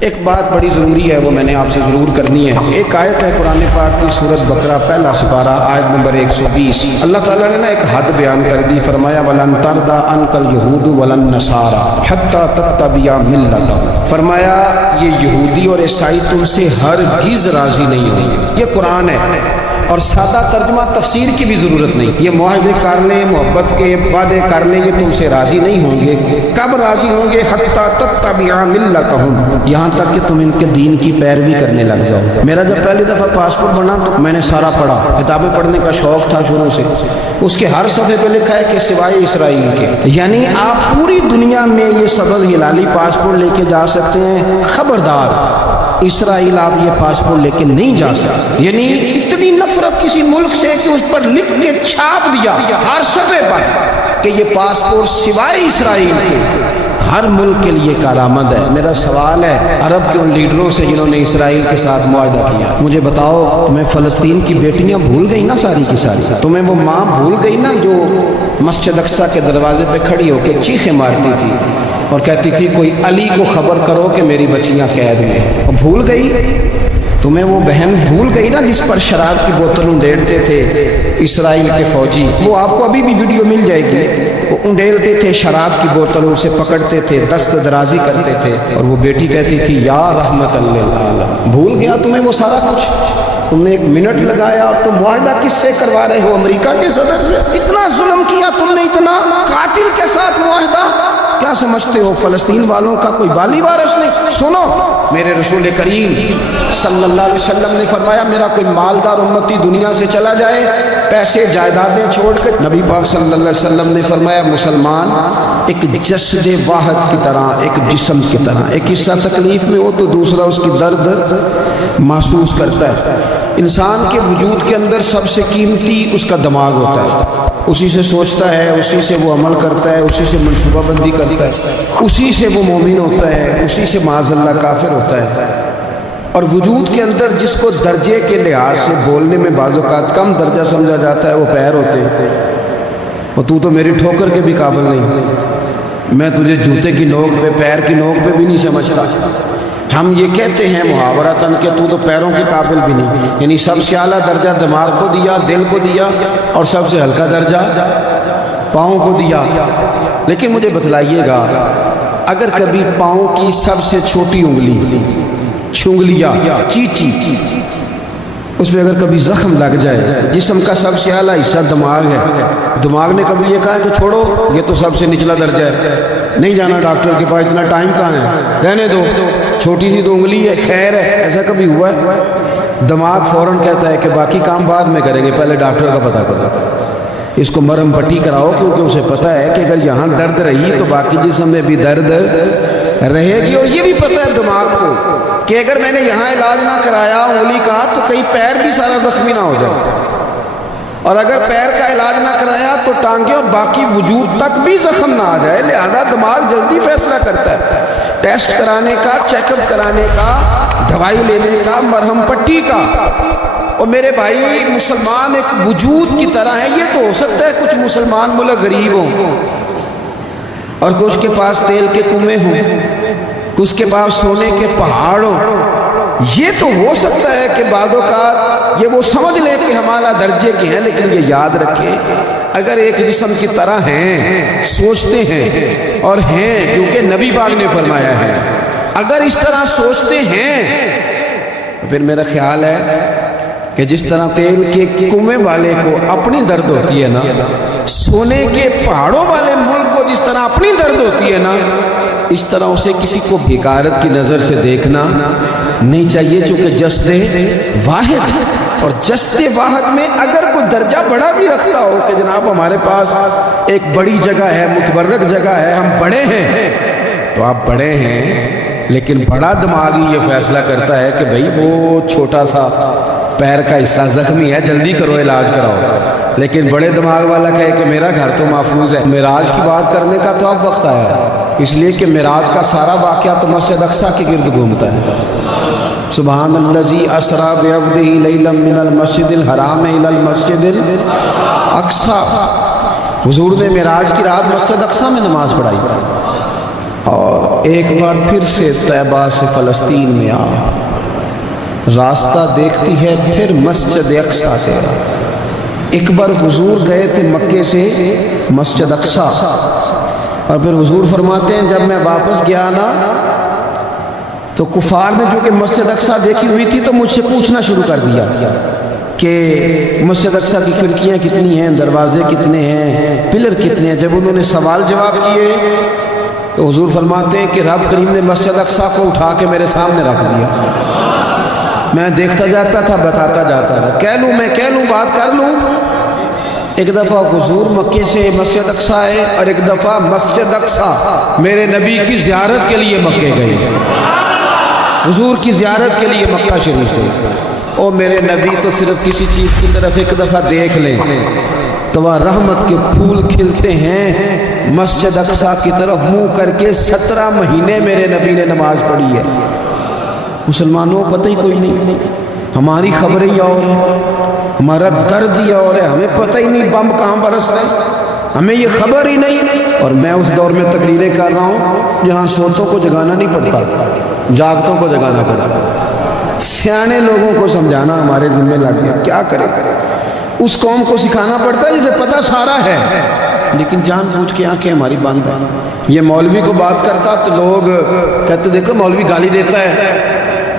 ایک بات بڑی ضروری ہے، وہ میں نے آپ سے ضرور کرنی ہے۔ ایک آیت ہے قرآن پاک کی سورۃ بقرہ پہلا سپارہ آیت نمبر 120۔ اللہ تعالیٰ نے ایک حد بیان کر دی، فرمایا وَلَن تَرْضَىٰ عَنْكَ الْيَهُودُ وَلَا النَّصَارَىٰ حَتَّىٰ تَتَّبِعَ مِلَّتَهُمْ۔ فرمایا یہ یہودی اور عیسائی تم سے ہرگز راضی نہیں ہوں گے۔ یہ قرآن ہے اور سادہ ترجمہ تفسیر کی بھی ضرورت نہیں۔ یہ معاہدے کر لیں، محبت کے وعدے کر لیں، یہ تم سے راضی نہیں ہوں گے۔ کب راضی ہوں گے؟ حتی تتبع ملتہم، یہاں تک کہ تم ان کے دین کی پیروی کرنے لگ جاؤ۔ میرا جب پہلی دفعہ پاسپورٹ بنا تو میں نے سارا پڑھا، کتابیں پڑھنے کا شوق تھا شروع سے۔ اس کے ہر صفحے پہ لکھا ہے کہ سوائے اسرائیل کے، یعنی آپ پوری دنیا میں یہ سبز ہلالی پاسپورٹ لے کے جا سکتے ہیں، خبردار اسرائیل آپ یہ پاسپورٹ لے کے نہیں جا سکتے۔ یعنی اتنی نفرت کسی ملک سے کہ اس پر لکھ کے چھاپ دیا ہر صفحے پر کہ یہ پاسپورٹ سوائے اسرائیل کے ہر ملک کے لیے کارآمد ہے۔ میرا سوال ہے عرب کے ان لیڈروں سے جنہوں نے اسرائیل کے ساتھ معاہدہ کیا، مجھے بتاؤ تمہیں فلسطین کی بیٹیاں بھول گئی نا ساری کی ساری؟ تمہیں وہ ماں بھول گئی نا جو مسجد اقصیٰ کے دروازے پہ کھڑی ہو کے چیخیں مارتی تھی اور کہتی تھی کوئی علی کو خبر کرو کہ میری بچیاں قید میں ہیں؟ وہ بھول گئی؟ تمہیں وہ بہن بھول گئی نا جس پر شراب کی بوتل انڈیلتے تھے اسرائیل کے فوجی؟ وہ آپ کو ابھی بھی ویڈیو مل جائے گی۔ وہ انڈیلتے تھے شراب کی بوتل، اسے پکڑتے تھے، دست درازی کرتے تھے، اور وہ بیٹی کہتی تھی یا رحمت للعالمین۔ بھول گیا تمہیں وہ سارا کچھ؟ تم نے ایک منٹ لگایا، تو معاہدہ کس سے کروا رہے ہو؟ امریکہ کے صدر سے؟ اتنا ظلم کیا تم نے، اتنا قاتل کے ساتھ معاہدہ؟ کیا سمجھتے ہو فلسطین والوں کا کوئی والی وارث نہیں؟ سنو، میرے رسول کریم صلی اللہ علیہ وسلم نے فرمایا میرا کوئی مالدار امتی دنیا سے چلا جائے، پیسے جائیدادیں چھوڑ کے، نبی پاک صلی اللہ علیہ وسلم نے فرمایا مسلمان ایک جسد واحد کی طرح، ایک جسم کی طرح، ایک حصہ تکلیف میں ہو تو دوسرا اس کی درد محسوس کرتا ہے۔ انسان کے وجود کے اندر سب سے قیمتی اس کا دماغ ہوتا ہے، اسی سے سوچتا ہے، اسی سے وہ عمل کرتا ہے، اسی سے منصوبہ بندی کرتا ہے، اسی سے وہ مومن ہوتا ہے، اسی سے معاذ اللہ کافر ہوتا ہے۔ اور وجود کے اندر جس کو درجے کے لحاظ سے بولنے میں بعض اوقات کم درجہ سمجھا جاتا ہے وہ پیر ہوتے ہیں۔ اور تو میری ٹھوکر کے بھی قابل نہیں، میں تجھے جوتے کی نوک پہ، پیر کی نوک پہ بھی نہیں سمجھتا۔ ہم یہ کہتے ہیں محاورتاً کہ تو پیروں کے قابل بھی نہیں، یعنی سب سے اعلیٰ درجہ دماغ کو دیا، دل کو دیا، اور سب سے ہلکا درجہ پاؤں کو دیا۔ لیکن مجھے بتلائیے گا اگر کبھی پاؤں کی سب سے چھوٹی انگلی چھنگلیا چیچی اس پہ اگر کبھی زخم لگ جائے، جسم کا سب سے اعلیٰ حصہ دماغ ہے، دماغ نے کبھی یہ کہا کہ چھوڑو یہ تو سب سے نچلا درجہ ہے، نہیں جانا ڈاکٹر کے پاس، اتنا ٹائم کہاں ہے، رہنے دو، چھوٹی سی تو انگلی ہے، خیر ہے؟ ایسا کبھی ہوا ہے؟ دماغ فوراً کہتا ہے کہ باقی کام بعد میں کریں گے، پہلے ڈاکٹر کا پتہ کرو، اس کو مرہم پٹی کراؤ، کیونکہ اسے پتہ ہے کہ اگر یہاں درد رہی تو باقی جسم میں بھی درد رہے گی۔ اور یہ بھی پتہ ہے دماغ کو کہ اگر میں نے یہاں علاج نہ کرایا انگلی کا تو کہیں پیر بھی سارا زخمی نہ ہو جائے، اور اگر پیر کا علاج نہ کرایا تو ٹانگیں اور باقی وجود تک بھی زخم نہ آ جائے۔ لہذا دماغ جلدی فیصلہ کرتا ہے، ٹیسٹ کرانے کا، چیک اپ کرانے کا، دوائی لینے کا، مرہم پٹی کا۔ اور میرے بھائی مسلمان ایک وجود کی طرح ہے۔ یہ تو ہو سکتا ہے کچھ مسلمان ملک غریب ہوں اور کچھ کے پاس تیل کے کنویں ہوں، کچھ کے پاس سونے کے پہاڑ ہوں، یہ تو ہو سکتا ہے کہ بعض اوقات یہ وہ سمجھ لیں کہ ہمارا درجے کے ہیں، لیکن یہ یاد رکھیں اگر ایک جسم کی طرح ہیں، سوچتے ہیں اور ہیں، کیونکہ نبی پاک نے فرمایا ہے اگر اس طرح سوچتے ہیں تو پھر میرا خیال ہے کہ جس طرح تیل کے کنویں والے کو اپنی درد ہوتی ہے نا، سونے کے پہاڑوں والے ملک کو جس طرح اپنی درد ہوتی ہے نا، اس طرح اسے کسی کو بھکارت کی نظر سے دیکھنا نہیں چاہیے، چونکہ جسد واحد، اور جسد واحد میں اگر کوئی درجہ بڑا بھی رکھتا ہو کہ جناب ہمارے پاس ایک بڑی جگہ ہے، متبرک جگہ ہے، ہم بڑے ہیں، تو آپ بڑے ہیں، لیکن بڑا دماغ ہی یہ فیصلہ کرتا ہے کہ بھئی وہ چھوٹا سا پیر کا حصہ زخمی ہے، جلدی کرو علاج کراؤ۔ لیکن بڑے دماغ والا کہے کہ میرا گھر تو محفوظ ہے۔ معراج کی بات کرنے کا تو اب وقت آیا ہے، اس لیے کہ معراج کا سارا واقعہ تو مسجد اقصیٰ کے گرد گھومتا ہے۔ سبحان الذی اسریٰ بعبدہ لیلا من المسجد الحرام الی المسجد الاقصیٰ۔ حضور نے معراج کی رات مسجد اقصیٰ میں نماز پڑھائی، اور ایک بار پھر سے طیبہ سے فلسطین میں آ، راستہ دیکھتی ہے پھر مسجد اقصیٰ سے۔ ایک بار حضور گئے تھے مکے سے مسجد اقصیٰ، اور پھر حضور فرماتے ہیں جب میں واپس گیا نا تو کفار نے جو کہ مسجد اقصیٰ دیکھی ہوئی تھی تو مجھ سے پوچھنا شروع کر دیا کہ مسجد اقصیٰ کی کھڑکیاں کتنی ہیں، دروازے کتنے ہیں، پلر کتنے ہیں۔ جب انہوں نے سوال جواب کیے تو حضور فرماتے ہیں کہ رب کریم نے مسجد اقصیٰ کو اٹھا کے میرے سامنے رکھ دیا، میں دیکھتا جاتا تھا، بتاتا جاتا تھا، کہہ لوں بات کر لوں۔ ایک دفعہ حضور مکے سے مسجد اقصیٰ آئے اور ایک دفعہ مسجد اقصیٰ میرے نبی کی زیارت کے لیے مکے گئے، حضور کی زیارت کے لیے مکہ شریف گئے۔ او میرے نبی تو صرف کسی چیز کی طرف ایک دفعہ دیکھ لیں تو وہاں رحمت کے پھول کھلتے ہیں۔ مسجد اقصیٰ کی طرف منہ کر کے 17 مہینے میرے نبی نے نماز پڑھی ہے۔ مسلمانوں پتہ ہی کوئی نہیں، ہماری خبریں ہی اور ہیں، ہمارا درد ہی اور ہے، ہمیں پتہ ہی نہیں بم کہاں برس رہے ہیں، ہمیں یہ خبر ہی نہیں۔ اور میں اس دور میں تقریریں کر رہا ہوں جہاں سوتوں کو جگانا نہیں پڑتا، جاگتوں کو جگانا پڑتا، سیانے لوگوں کو سمجھانا ہمارے ذمہ لگ گیا۔ کیا کرے، اس قوم کو سکھانا پڑتا ہے جسے پتہ سارا ہے لیکن جان بوجھ کے آنکھیں ہماری بند ہیں۔ یہ مولوی کو بات کرتا تو لوگ کہتے دیکھو مولوی گالی دیتا ہے،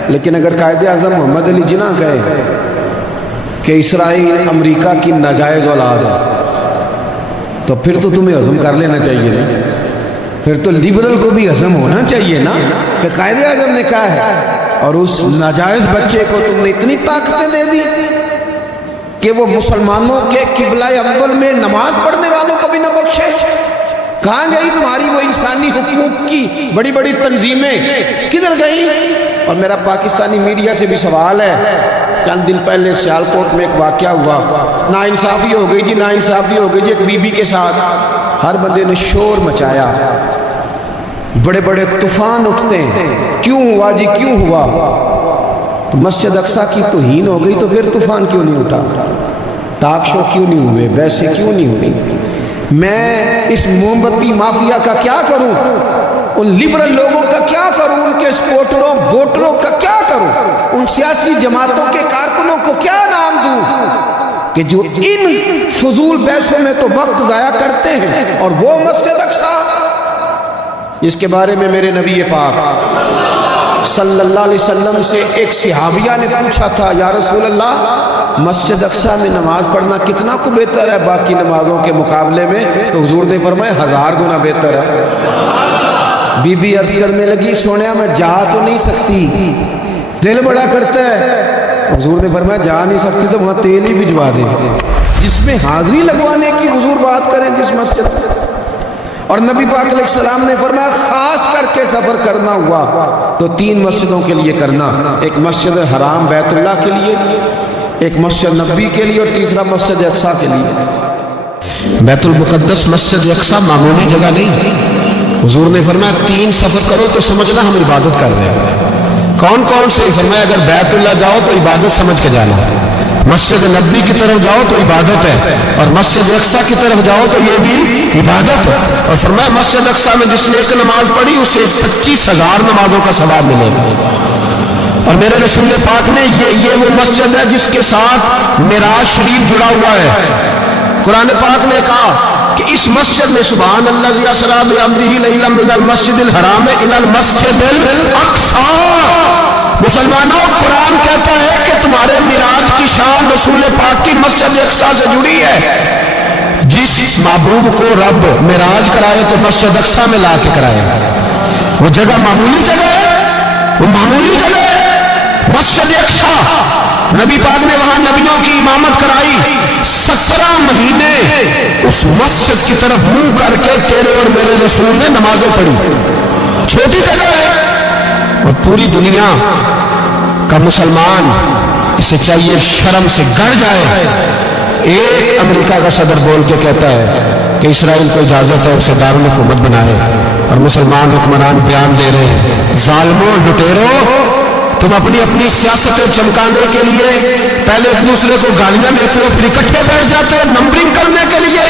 لیکن اگر قائد اعظم محمد علی جناح کہے کہ اسرائیل امریکہ کی ناجائز اولاد ہے تو پھر تو تمہیں ہضم کر لینا چاہیے نا، پھر تو لیبرل کو بھی ہضم ہونا چاہیے نا کہ قائد اعظم نے کہا ہے، اور اس ناجائز بچے کو تم نے اتنی طاقتیں دے دی کہ وہ مسلمانوں کے قبلہ اول میں نماز پڑھنے والوں کو بھی نہ بخشے۔ کہاں گئی تمہاری وہ انسانی حقوق کی بڑی بڑی تنظیمیں، کدھر گئی؟ اور میرا پاکستانی میڈیا سے بھی سوال ہے، چند دن پہلے سیالکوٹ میں ایک واقعہ ہوا، ناانصافی ہو گئی جی، ناانصافی ہو گئی جی ایک بی بی کے ساتھ، ہر بندے نے شور مچایا، بڑے بڑے طوفان اٹھتے ہیں، کیوں ہوا جی کیوں ہوا؟ تو مسجد اقصیٰ کی توہین ہو گئی تو پھر طوفان کیوں نہیں اٹھا؟ ٹاک شو کیوں نہیں ہوئے؟ ویسے کیوں نہیں ہوئی؟ میں اس موم بتی مافیا کا کیا کروں؟ ان لبرل لوگوں کا کیا کروں؟ ان کے سپورٹروں ووٹروں کا کیا کروں؟ ان سیاسی جماعتوں کے کارکنوں کو کیا نام دوں کہ جو ان فضول بحثوں میں تو وقت ضائع کرتے ہیں، اور وہ مسجد اقصیٰ جس کے بارے میں میرے نبی پاک صلی اللہ علیہ وسلم سے ایک صحابیہ نے پوچھا تھا، یا رسول اللہ مسجد اقصیٰ میں نماز پڑھنا کتنا کو بہتر ہے باقی نمازوں کے مقابلے میں؟ تو حضور نے فرمایا 1000 گنا بہتر ہے۔ بی بی عرض کرنے لگی سونیا میں جا تو نہیں سکتی، دل بڑا کرتا ہے۔ حضور نے فرمایا جا نہیں سکتی تو وہاں تیل ہی بھجوا دے، جس میں حاضری لگوانے کی حضور بات کریں جس مسجد سے۔ اور نبی پاک علیہ السلام نے فرمایا خاص کر کے سفر کرنا ہوا تو 3 مسجدوں کے لیے کرنا، ایک مسجد حرام بیت اللہ کے لیے، ایک مسجد نبی کے لیے، اور تیسرا مسجد اقصیٰ کے لیے۔ بیت المقدس مسجد اقصیٰ معمولی جگہ نہیں، حضور نے فرمایا 3 سفر کرو تو سمجھنا ہم عبادت کر رہے ہیں۔ کون کون سے؟ فرمایا اگر بیت اللہ جاؤ تو عبادت سمجھ کے جانا، مسجد نبی کی طرف جاؤ تو عبادت ہے، اور مسجد اقصیٰ کی طرف جاؤ تو یہ بھی عبادت ہے۔ اور فرمایا مسجد اقصیٰ میں جس نے ایک نماز پڑھی اسے 25,000 نمازوں کا ثواب ملے گا۔ اور میرے رسول پاک نے یہ وہ مسجد ہے جس کے ساتھ معراج شریف جڑا ہوا ہے۔ قرآن پاک نے کہا کہ اس مسجد میں سبحان اللہ ذی اسریٰ بعبدہ لیلا من المسجد الحرام الی المسجد الاقصیٰ۔ مسلمانوں قرآن کہتا ہے کہ تمہارے معراج کی شان رسول پاک کی مسجد اقصیٰ سے جڑی ہے۔ جس محبوب کو رب معراج کرائے تو مسجد اقصیٰ میں لا کے کرائے، وہ جگہ معمولی جگہ ہے، وہ معمولی جگہ ہے مسجد اقصیٰ۔ نبی پاک نے وہاں نبیوں کی امامت کرائی، 17 مہینے اس مسجد کی طرف منہ کر کے تیرے اور میرے رسول نے نمازیں پڑھی۔ چھوٹی جگہ ہے اور پوری دنیا کا مسلمان اسے چاہیے شرم سے گڑ جائے۔ ایک امریکہ کا صدر بول کے کہتا ہے کہ اسرائیل کو اجازت ہے اسے دارالحکومت بنائے، اور مسلمان حکمران بیان دے رہے ہیں ظالموں لٹیروں تم اپنی اپنی سیاستیں چمکانے کے لیے پہلے ایک دوسرے کو گالیاں دیتے ہو، پھر اکٹھے بیٹھ جاتے ہو نمبرنگ کرنے کے لیے۔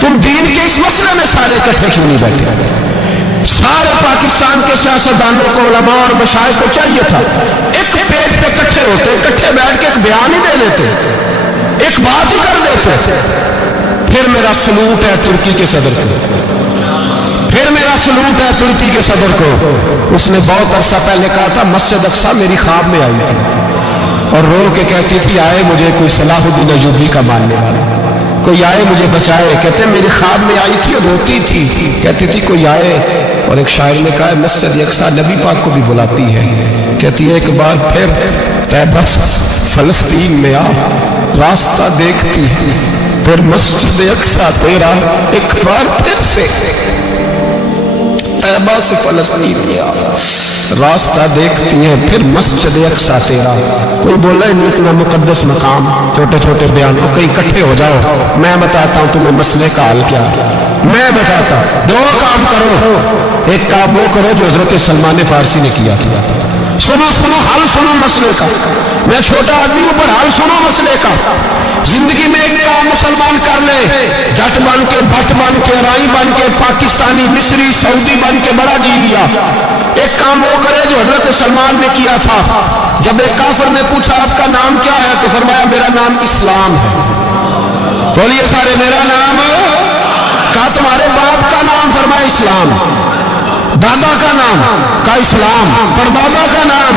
تم دین کے اس مسئلے میں سارے اکٹھے کیوں نہیں بیٹھے؟ سارے پاکستان کے سیاستدانوں کو، علماء اور مشائخ کو چاہیے تھا ایک پیج پہ اکٹھے ہوتے، اکٹھے بیٹھ کے ایک بیان ہی دے لیتے، ایک بات ہی کر دیتے. پھر میرا سلوٹ ہے ترکی کے صدر کو، پھر میرا سلوٹ ہے ترکی کے صدر کو. اس نے بہت عرصہ پہلے کہا تھا مسجد اقصی میری خواب میں آئی تھی اور رو کے کہتی تھی آئے مجھے کوئی صلاح الدین ایوبی کا ماننے والا، کوئی آئے مجھے بچائے. کہتے میری خواب میں آئی تھی اور روتی تھی، کہتی تھی کوئی آئے. اور ایک شاعر نے کہا مسجد اقصی نبی پاک کو بھی بلاتی ہے، کہتی ہے ایک بار پھر طیبہ فلسطین میں آ، راستہ دیکھتی ہے پھر مسجد اقصی تیرا، ایک بار پھر سے طیبہ سے فلسطین میں آ، راستہ دیکھتی ہے پھر مسجد اقصی تیرا. کوئی بولا ہے اتنا مقدس مقام، چھوٹے چھوٹے بیانوں کہیں اکٹھے ہو جاؤ، میں بتاتا ہوں تمہیں مسئلے کا حل کیا. میں بتاتا ہوں دو کام کرو، ایک کام وہ کرو جو حضرت سلمان فارسی نے کیا تھا. سنو حل سنو مسئلے کا. میں چھوٹا آدمی ہوں پر حل سنو مسئلے کا. زندگی میں ایک کام مسلمان کر لے، جٹ بن کے، بھٹ بن کے، رائی بن کے، پاکستانی، مصری، سعودی بن کے بڑا جی لیا. ایک کام وہ کرے جو حضرت سلمان نے کیا تھا. جب ایک کافر نے پوچھا آپ کا نام کیا ہے تو فرمایا میرا نام اسلام ہے. بولیے سارے میرا نام. کہا تمہارے باپ کا نام؟ فرمایا اسلام. دادا کا نام؟ کا اسلام. پردادا کا نام؟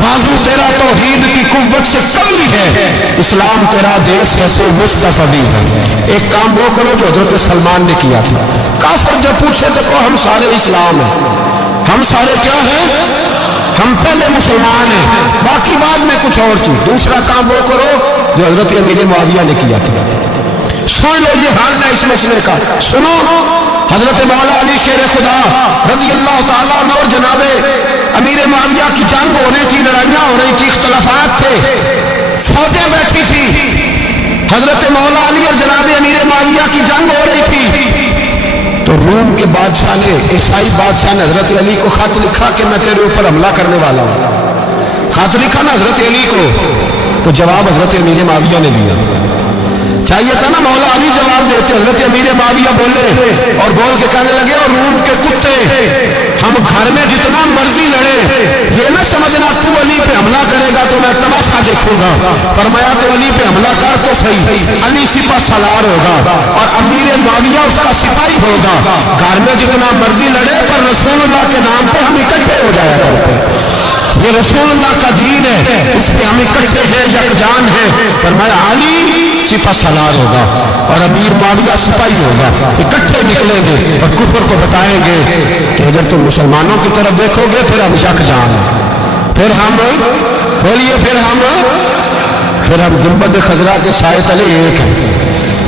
بازو تیرا توحید کی قوت سے کمی ہے، اسلام تیرا دیش ہے سو مصطفی ہے. ایک کام وہ کرو جو حضرت سلمان نے کیا تھا. کافر جب پوچھے تو ہم سارے اسلام ہیں، ہم سارے کیا ہیں؟ ہم پہلے مسلمان ہیں، باقی بعد میں کچھ اور چیز. دوسرا کام وہ کرو جو حضرت امیر معاویہ نے کیا تھا. سن لو یہ حال ہے اس مسئلے کا. سنو حضرت مولا علی شیر خدا رضی اللہ تعالیٰ عنہ اور جناب امیر معاویہ کی جنگ ہو رہی تھی، لڑائیاں ہو رہی تھی، اختلافات تھے، فوجیں بیٹھی تھی. حضرت مولا علی اور جناب امیر معاویہ کی جنگ ہو رہی تھی تو روم کے بادشاہ نے، عیسائی بادشاہ نے حضرت علی کو خط لکھا کہ میں تیرے اوپر حملہ کرنے والا ہوں. خط لکھا نا حضرت علی کو، تو جواب حضرت امیر معاویہ نے دیا. چاہیے تھا نا مولا علی جواب دیتے، حضرت امیر معاویہ بولے اور بول کے کہنے لگے اور روم کے کتے ہم گھر میں جتنا مرضی لڑے، یہ نہ سمجھنا تو علی پہ حملہ کرے گا تو میں تماشا دیکھوں گا. فرمایا تو علی پہ حملہ کر تو صحیح، علی سپہ سالار ہوگا اور امیر معاویہ اس کا سپاہی ہوگا. گھر میں جتنا مرضی لڑے پر رسول اللہ کے نام پہ ہم اکٹھے ہو جایا کرتے. یہ رسول اللہ کا دین ہے، اس پہ ہم اکٹھے ہیں، یکجان ہیں. فرمایا علی سپہ سالار ہوگا اور امیر معاویہ سپاہی ہوگا، اکٹھے نکلیں گے اور کفر کو بتائیں گے کہ اگر تم مسلمانوں کی طرف دیکھو گے پھر ہم یکجان ہیں، پھر ہم بولیے پھر ہم گنبد خضرا کے سائے تلے ایک ہیں،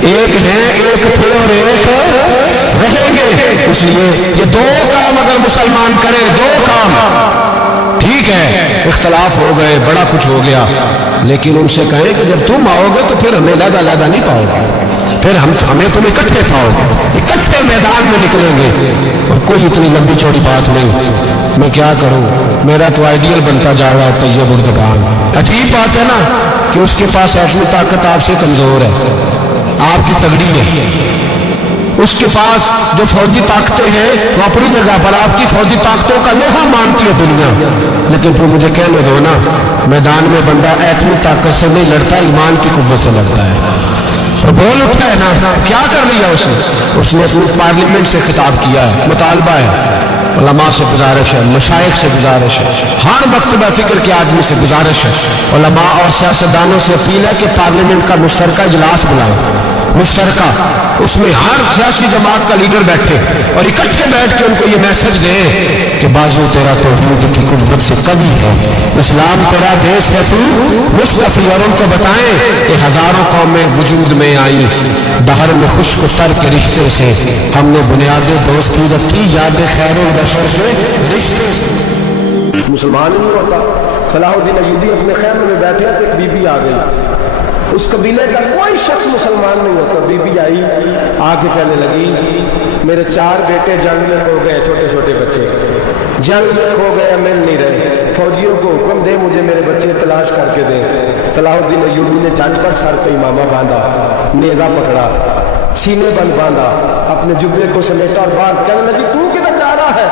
ایک ہیں، ایک تھے اور ایک رہیں گے. اس لیے یہ دو کام اگر مسلمان کرے، دو کام ٹھیک ہے، اختلاف ہو گئے، بڑا کچھ ہو گیا، لیکن ان سے کہیں کہ جب تم آؤ گے تو پھر ہمیں علیحدہ نہیں پاؤ گے، پھر ہمیں تم اکٹھے پاؤ گے، اکٹھے میدان میں نکلیں گے. اور کوئی اتنی لمبی چوڑی بات نہیں، میں کیا کروں، میرا تو آئیڈیل بنتا جا رہا ہے طیب اردگان. عجیب بات ہے نا کہ اس کے پاس ایٹمی طاقت آپ سے کمزور ہے، آپ کی تگڑی ہے. اس کے پاس جو فوجی طاقتیں ہیں وہ اپنی جگہ پر، آپ کی فوجی طاقتوں کا لوہا مانتی ہے دنیا. لیکن پھر مجھے کہنے دو نا، میدان میں بندہ ایٹمی طاقت سے نہیں لڑتا، ایمان کی قوت سے لڑتا ہے. تو بول اٹھا ہے نا، کیا کر لیا اس نے اپنی پارلیمنٹ سے خطاب کیا ہے، مطالبہ ہے، علماء سے گزارش ہے، مشائخ سے گزارش ہے، ہر مکتبہ فکر کے آدمی سے گزارش ہے، علماء اور سیاستدانوں سے اپیل ہے کہ پارلیمنٹ کا مشترکہ اجلاس بلائیں، مشترکہ، اس میں ہر سیاسی جماعت کا لیڈر بیٹھے اور اکٹھے بیٹھ کے ان کو یہ میسج دیں کہ بازو تیرا توحید کی قوت سے کمی ہے، اسلام تیرا دیش ہے تو مصطفی. اور ان کو بتائیں کہ ہزاروں قومیں وجود میں آئی، دہر میں خشک تر کے رشتے سے ہم نے بنیاد دوستی رکھی، یاد خیر البشر کے رشتے سے. مسلمان نہیں ہوتا. صلاح الدین ایوبی اپنے خیمے میں بیٹھے تو ایک بی بی آ گئی، اس قبیلے کا کوئی شخص مسلمان نہیں ہوتا. بی بی آئی، آ کے کہنے لگی میرے 4 بیٹے جنگ میں کھو گئے، چھوٹے چھوٹے بچے جنگ میں کھو گئے، مل نہیں رہے، فوجیوں کو حکم دے مجھے میرے بچے تلاش کر کے دیں. صلاح الدین ایوبی نے جنگ پر سر پہ امامہ باندھا، نیزہ پکڑا، سینے بند باندھا، اپنے جبے کو سمیٹا اور باہر کہنے لگی تو کدھر جا رہا ہے؟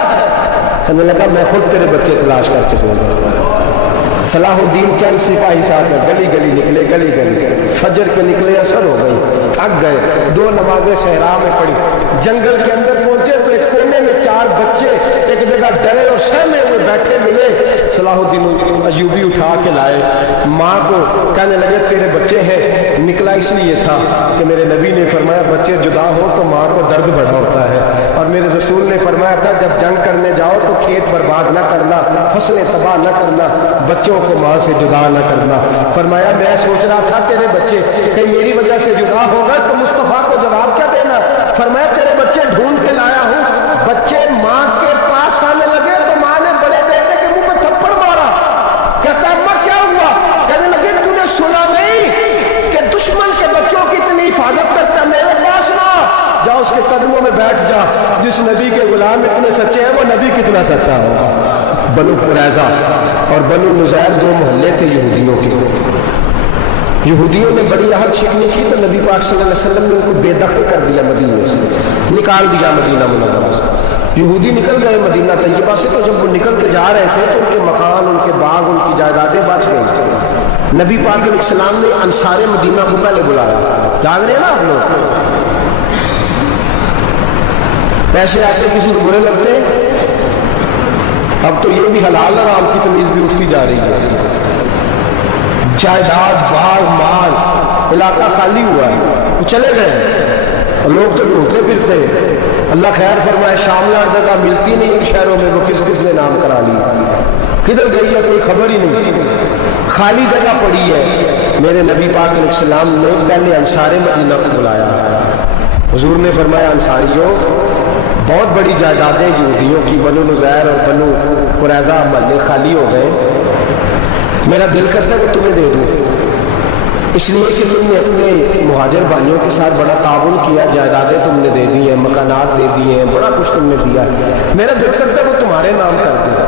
کہنے لگا میں خود تیرے بچے تلاش کر کے بول رہا ہوں۔ صلاح الدین چند سپاہی ساتھ گلی گلی نکلے، گلی گلی فجر کے نکلے، اثر ہو گئی، تھک گئے، 2 نمازیں صحرا میں پڑھی، جنگل کے اندر پہنچے تو ایک کونے میں 4 بچے ایک جگہ ڈرے اور سہمے ہوئے بیٹھے ملے۔ صلاح الدین ایوبی اٹھا کے لائے، ماں کو کہنے لگے تیرے بچے ہیں۔ نکلا اس لیے تھا کہ میرے نبی نے فرمایا بچے جدا ہو تو ماں کو درد بڑا ہوتا ہے، اور میرے رسول نے فرمایا تھا جب جنگ کرنے جاؤ تو کھیت برباد نہ کرنا، فصلیں تباہ نہ کرنا، بچوں کو ماں سے جدا نہ کرنا۔ فرمایا میں سوچ رہا تھا تیرے بچے کہ میری وجہ سے جدا ہوگا تو مصطفیٰ کو جواب کیا دینا؟ فرمایا تیرے بچے ڈھونڈ کے لایا ہوں۔ بچے ماں کے پاس آنے لگے تو ماں نے بڑے بیٹے کے منہ پہ تھپڑ مارا۔ کہتا اماں کیا ہوا؟ کہنے لگے تو نے سنا نہیں کہ دشمن کے بچوں کی اتنی حفاظت کرتا؟ میرے پاس نہ جا، اس کے قدموں میں بیٹھ جا۔ جس نبی کے غلام اتنے سچے ہیں وہ نبی کتنا سچا ہوگا۔ بنو قریظہ اور بنو نذیر 2 محلے تھے یہودیوں کے۔ یہودیوں نے بڑی عہد شکنی کی تو نبی پاک صلی اللہ علیہ وسلم نے ان کو بے دخل کر دیا، مدینے سے نکال دیا، مدینہ منورہ سے۔ یہودی نکل گئے مدینہ طیبہ سے، تو جب وہ نکل کے جا رہے تھے تو ان کے مکان، ان کے باغ، ان کی جائیدادیں بچ گئی۔ نبی پاک علیہ السلام نے انصار مدینہ کو پہلے بلایا، جاگ رہے ہیں نا آپ لوگ؟ پیسے آپ سے کسی کو برے لگتے ہیں؟ اب تو یہ بھی حلال حرام کی تمیز بھی اٹھتی جا رہی ہے۔ جائیداد، باغ، مال، علاقہ خالی ہوا ہے، وہ چلے گئے اور لوگ تو ڈھونڈتے پھرتے ہیں۔ اللہ خیر فرمائے، شاملہ جگہ ملتی نہیں ان شہروں میں، وہ کس کس نے نام کرا لیا، کدھر گئی ہے کوئی خبر ہی نہیں، خالی جگہ پڑی ہے۔ میرے نبی پاک علیہ السلام نے پہلے انصار مدینہ کو بلایا۔ حضور نے فرمایا انصاریوں، بہت بڑی جائیدادیں یہودیوں کی، بنو نذیر اور بنو قریظہ محلے خالی ہو گئے، میرا دل کرتا ہے کہ تمہیں دے دوں، اس لیے کہ تم نے اپنے مہاجر بھائیوں کے ساتھ بڑا تعاون کیا، جائیدادیں تم نے دے دی ہیں، مکانات دے دیے ہیں، بڑا کچھ تم نے دیا ہے، میرا دل کرتا ہے وہ تمہارے نام کر دوں۔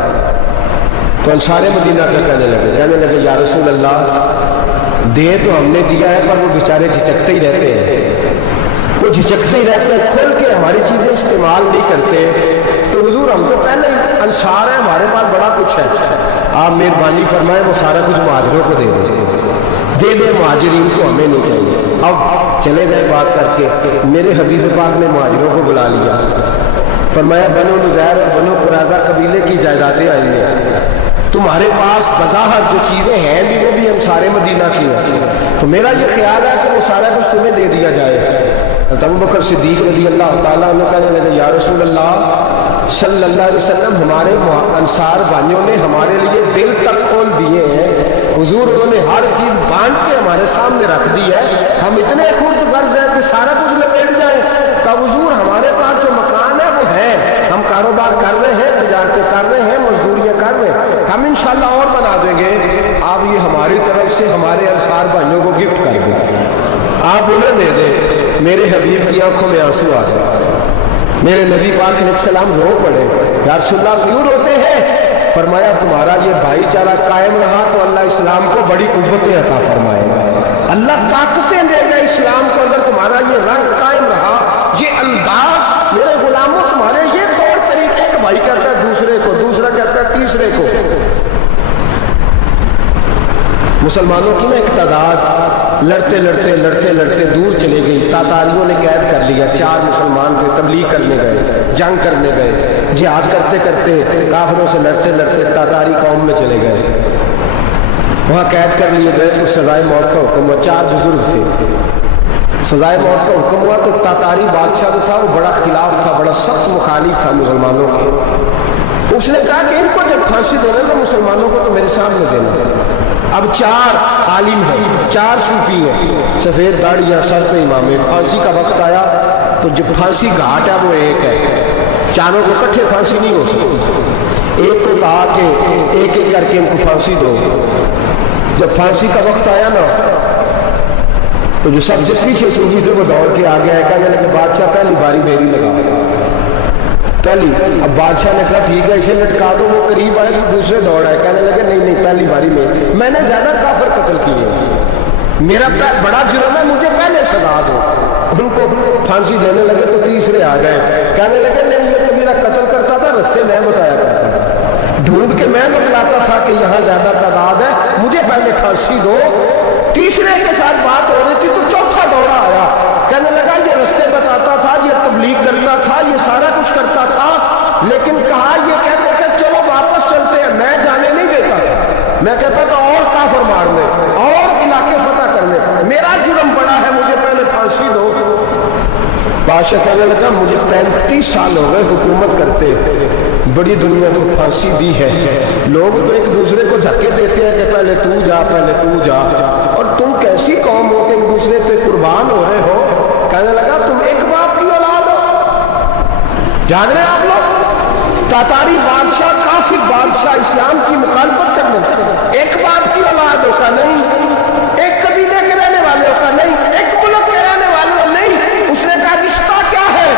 تو انصار مدینہ کا کہنے لگے یا رسول اللہ، دے تو ہم نے دیا ہے پر وہ بیچارے جھجکتے ہی رہتے ہیں، وہ جھجکتے ہی رہتے ہیں، کھول کے ہماری چیزیں استعمال نہیں کرتے۔ تو حضور ہم تو پہلے انصار ہیں، ہمارے پاس بڑا کچھ ہے، آپ مہربانی فرمائیں وہ سارا کچھ مہاجروں کو دے دیں، مہاجرین کو ہمیں نہیں چاہیے۔ اب چلے گئے بات کر کے، میرے حبیب پاک نے مہاجروں کو بلا لیا، فرمایا بنو نذیر اور بنو قریظہ قبیلے کی جائیدادیں آئی ہیں، تمہارے پاس بظاہر جو چیزیں ہیں بھی وہ بھی انصار مدینہ کی ہیں، تو میرا یہ خیال ہے کہ وہ سارا کچھ تمہیں دے دیا جائے۔ ابو بکر صدیق رضی اللہ تعالیٰ عنہ کہنے لگے یا رسول اللہ صلی اللہ علیہ وسلم، ہمارے انصار بھائیوں نے ہمارے لیے دل تک کھول دیے ہیں، حضور انہوں نے ہر چیز بانٹ کے ہمارے سامنے رکھ دی ہے، ہم اتنے خود غرض ہیں کہ سارا کچھ لپیٹ جائیں۔ تو حضور ہمارے پاس جو مکان ہے وہ ہے، ہم کاروبار کر رہے ہیں، تجارتیں کر رہے ہیں، مزدوریاں کر رہے ہیں، ہم انشاءاللہ اور بنا دیں گے، آپ یہ ہماری طرف سے ہمارے انصار بھائیوں کو گفٹ کر دیں، آپ انہیں دے دیں۔ میرے حبیب کی آنکھوں میں آنسو آ گئے، میرے نبی پاک علیہ السلام رو پڑے، یا رسول اللہ کیوں روتے ہیں؟ فرمایا تمہارا یہ بھائی چارہ قائم رہا تو اللہ اسلام کو بڑی قوتیں عطا فرمائے گا، اللہ طاقتیں دے گا اسلام کو، اگر تمہارا یہ رنگ قائم رہا، یہ انداز، میرے غلاموں تمہارے یہ طور طریقے، ایک بھائی کہتا ہے دوسرے کو، دوسرا کہتا ہے تیسرے کو۔ مسلمانوں کی نا ایک تعداد لڑتے لڑتے دور چلے گئی، تاتاریوں نے قید کر لیا، 4 مسلمان تھے، تبلیغ کرنے گئے، جنگ کرنے گئے، جہاد کرتے کرتے کافروں سے لڑتے تاتاری قوم میں چلے گئے، وہاں قید کر لیے گئے تو سزائے موت کا حکم ہوا، 4 بزرگ تھے، سزائے موت کا حکم ہوا تو تاتاری بادشاہ جو تھا وہ بڑا خلاف تھا، بڑا سخت مخالف تھا مسلمانوں کے، اس نے کہا کہ ان کو جب پھانسی دینا تو مسلمانوں کو تو میرے سامنے دینا۔ اب 4 عالم ہیں، 4 صوفی ہیں، سفید داڑیاں، سر پہ امامے، پھانسی کا وقت آیا تو جو پھانسی گھاٹ ہے وہ ایک ہے، چاروں کو اکٹھے پھانسی نہیں ہو سکتی، ایک کو کہا کہ ایک ایک کر کے ان کو پھانسی دو۔ جب پھانسی کا وقت آیا نا تو جو سب سے پیچھے صوفی تھے وہ دوڑ کے آگے آئے، کہنے لگے بادشاہ پہلی باری میری لگا پہلی۔ اب بادشاہ نے کہا ٹھیک ہے اسے لٹکا دو، وہ قریب آئے تو دوسرے دوڑ آئے، کہنے لگے نہیں پہلی باری میں نے زیادہ کافر قتل کیے، میرا بڑا جرم ہے، مجھے پہلے سزا دو۔ ان کو پھانسی دینے لگے تو تیسرے آ گئے، کہنے لگے نہیں یہ تو میرا قتل کرتا تھا راستے میں بتایا کرتا تھا، ڈھونڈ کے میں بتلاتا تھا کہ یہاں زیادہ تعداد ہے، مجھے پہلے پھانسی دو۔ تیسرے کے ساتھ بات ہو رہی تھی تو چوتھا دوڑا آیا، کہنے لگا یہ راستے بتاتا تھا، یہ تبلیغ کرتا تھا، یہ سارا کچھ کرتا تھا، لیکن کہا یہ کہتے کہ چلو واپس چلتے ہیں، میں جانے نہیں دیتا تھا، میں کہتا تھا اور کافر مارنے اور علاقے فتح کرنے، میرا جرم بڑا ہے، مجھے پہلے پھانسی دو۔ بادشاہ کہنے لگا مجھے 35 سال ہو گئے حکومت کرتے، بڑی دنیا کو پھانسی دی ہے، لوگ تو ایک دوسرے کو دھکے دیتے ہیں کہ پہلے تو جا پہلے تو جا، اور تم کیسی قوم ہو کہ ایک دوسرے پہ قربان ہو رہے ہو۔ کہنے لگا تم ایک باپ کی اولاد ہو، جان رہے آپ لوگ، تاتاری بادشاہ کافر بادشاہ اسلام کی مخالفت کرنے لگا، ایک باپ کی اولاد ہو کا نہیں، ایک قبیلے کے رہنے والے ہو کا نہیں، ایک ملک کے رہنے والے ہو نہیں۔ اس نے کہا رشتہ کیا ہے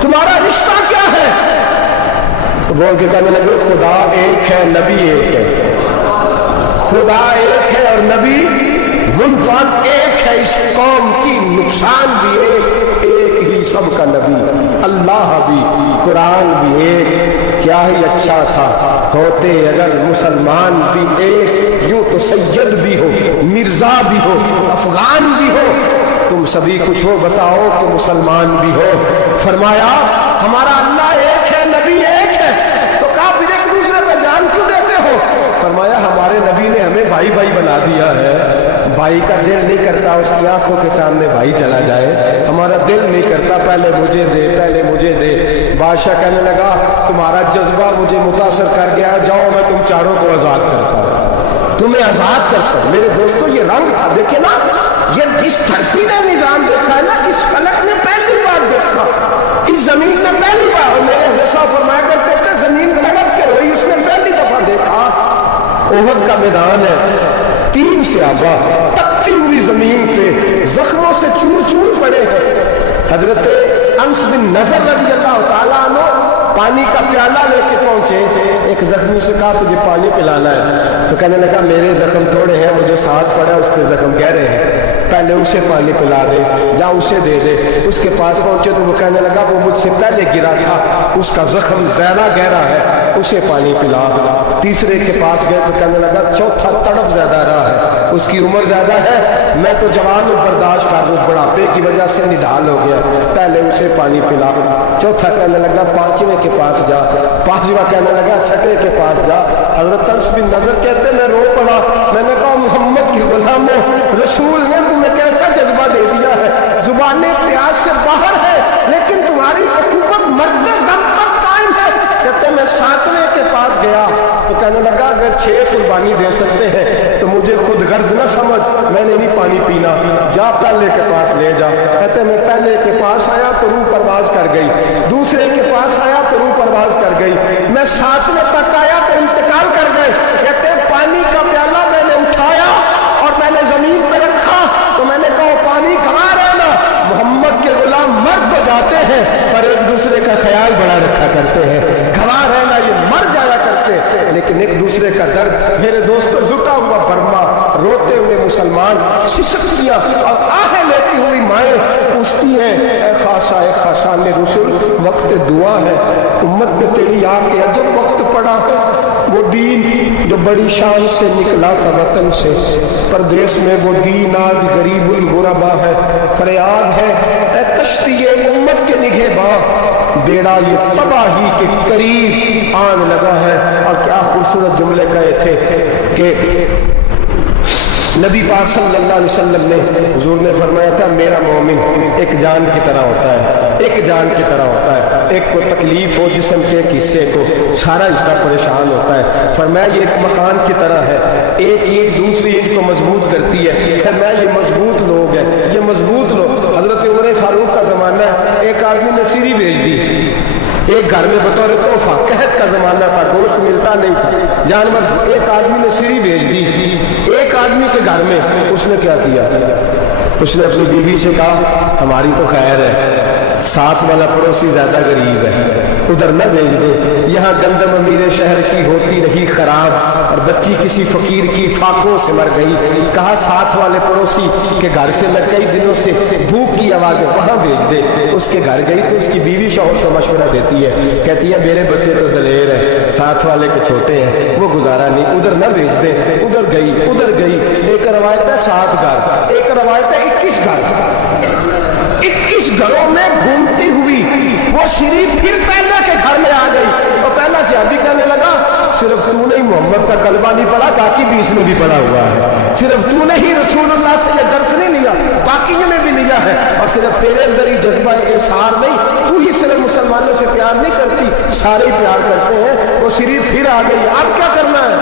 تمہارا، رشتہ کیا ہے؟ تو بول کے کہنے لگے خدا ایک ہے نبی ایک ہے، خدا ایک ہے اور نبی منفرد ایک ہے، اس قوم کی نقصان بھی ایک، ایک ہی سب کا نبی، اللہ بھی، قرآن بھی ایک، کیا ہی اچھا تھا ہوتے اگر مسلمان بھی ایک، یوں تو سید بھی ہو، مرزا بھی ہو، افغان بھی ہو، تم سبھی کچھ ہو بتاؤ کہ مسلمان بھی ہو۔ فرمایا ہمارا اللہ ایک ہے، نبی ایک ہے، تو کہا پھر ایک دوسرے پہ جان کیوں دیتے ہو؟ فرمایا ہمارے نبی نے ہمیں بھائی بھائی بنا دیا ہے، بھائی کا دل نہیں کرتا اس کی آنکھوں کے سامنے بھائی چلا جائے، ہمارا دل نہیں کرتا پہلے مجھے دے پہلے مجھے دے۔ بادشاہ کہنے لگا تمہارا جذبہ مجھے متاثر کر گیا، جاؤ میں تم چاروں کو آزاد کرتا ہوں، تمہیں آزاد کرتا ہوں۔ میرے دوستو یہ رنگ تھا، دیکھیں نا، یہ اس دھرتی نے نظام دیکھا ہے نا، اس فلک نے پہلی بار دیکھا، اس زمین نے پہلی بار، اور میرے جیسا فرمایا کرتے تھے زمین تڑپ کے روئی، اس نے پہلی دفعہ دیکھا۔ احد کا میدان ہے، 3 صحابہ تپتی ہوئی زمین پہ زخموں سے چور چور پڑے ہیں۔ حضرت انس بن نضر رضی اللہ تعالیٰ عنہ پانی کا پیالہ لے کے پہنچے، ایک زخمی سے کہا تجھے پانی پلانا ہے، تو کہنے لگا میرے زخم تھوڑے ہیں، مجھے سانس پڑا، اس کے زخم گہرے ہیں، پہلے اسے پانی پلا دے، جا اسے دے دے۔ اس کے پاس پہنچے تو وہ کہنے لگا وہ مجھ سے پہلے گرا تھا، اس کا زخم زیادہ گہرا ہے، اسے پانی پلا۔ تیسرے کے پاس گئے تو کہنے لگا چوتھا تڑپ زیادہ رہا ہے، اس کی عمر زیادہ ہے، میں تو جوان ہوں برداشت کر لوں، بڑھاپے کی وجہ سے نڈھال ہو گیا، پہلے اسے پانی پلا۔ چوتھا کہنے لگا 5ویں کے پاس جا، 5واں کہنے لگا 6 کے پاس جا۔ حضرت انس بن نضر کہتے میں رو پڑا، میں نے کہا محمد کی غلام رسول نے تمہیں کیسا جذبہ دے دیا ہے، زبانیں پیاس سے باہر ہے لیکن تمہاری حکومت مرتے دم تک قائم ہے۔ کہتے میں 7ویں کے پاس گیا تو کہنے لگا اگر 6 قربانی دے سکتے ہیں تو مجھے خود غرض نہ سمجھ، میں نے نہیں پانی پینا، جا پہلے کے پاس لے جا۔ کہتے میں پہلے کے پاس آیا تو روح پرواز کر گئی، دوسرے کے پاس آیا تو روح پرواز کر گئی، میں 7ویں تک آیا تو انتقال کر گئے۔ کہتے پانی کا پیالہ میں نے اٹھایا اور میں نے زمین پہ رکھا تو میں نے کہا پانی کہاں رہنا، محمد کے غلام مر تو جاتے ہیں پر ایک دوسرے کا خیال بڑا رکھا کرتے ہیں، گواہ رہنا یہ مر جایا کرتے لیکن ایک دوسرے کا درد۔ میرے دوستوں جھکا ہوا برما، روتے ہوئے مسلمان، سسکتیاں اور آہیں لیتی ہوئی مائیں پوچھتی ہیں اے خاصان رسول وقت دعا ہے، امت پہ تیری آ کے عجب وقت پڑا ہے، وہ دین جو بڑی شان سے نکلا تھا وطن سے، پردیس میں وہ دین آج غریب الغربا ہے، فریاد ہے اے کشتی امت کے نگہباں، بیڑا یہ تباہی کے قریب آن لگا ہے۔ اور کیا خوبصورت جملے کہے تھے کہ نبی پاک صلی اللہ علیہ وسلم نے حضور نے فرمایا تھا میرا مومن ایک جان کی طرح ہوتا ہے، ایک جان کی طرح ہوتا ہے، ایک کو تکلیف ہو جسم کے ایک حصے کو سارا حصہ پریشان ہوتا ہے، فرمایا یہ ایک مکان کی طرح ہے، ایک اینٹ دوسری اینٹ کو مضبوط کرتی ہے، فرمایا یہ مضبوط لوگ ہیں، یہ مضبوط لوگ۔ حضرت عمر فاروق کا زمانہ ہے، ایک آدمی نے سیری بھیج دی ایک گھر میں بطور تحفہ، قحط کا زمانہ تھا، گوشت ملتا نہیں تھا، جانور، ایک آدمی نے سیری بھیج دی ایک آدمی کے گھر میں، اس نے کیا کیا، اس نے اپنی بیوی سے کہا ہماری تو خیر ہے، ساتھ والا پڑوسی زیادہ غریب ہے، ادھر نہ بھیج دے، یہاں گندم امیر شہر کی ہوتی رہی خراب، اور بچی کسی فقیر کی فاقوں سے مر گئی، کہا ساتھ والے پڑوسی کے گھر سے میں کئی دنوں سے بھوک کی آوازیں وہاں بھیج دے۔ اس کے گھر گئی تو اس کی بیوی شوہر کو مشورہ دیتی ہے، کہتی ہے میرے بچے تو دلیر ہیں، ساتھ والے کے چھوٹے ہیں، وہ گزارا نہیں، ادھر نہ بھیج دے۔ ادھر گئی۔ ایک روایت ہے 7 گھر، ایک روایت ہے 21 گھر، 21 گھروں میں گھومتی ہوئی وہ شریف پھر پہلے کے گھر میں آ گئی اور پہلا شادی کرنے لگا، صرف تو نے محمد کا کلمہ نہیں پڑھا، باقی بھی اس نے بھی پڑھا ہوا ہے، صرف تو نے ہی رسول اللہ سے یہ درس نہیں لیا، باقیوں نے بھی لیا ہے، اور صرف تیرے اندر ہی جذبہ اظہار نہیں، تو ہی صرف مسلمانوں سے پیار نہیں کرتی، سارے ہی پیار کرتے ہیں۔ وہ شریف پھر آ گئی، اب کیا کرنا ہے،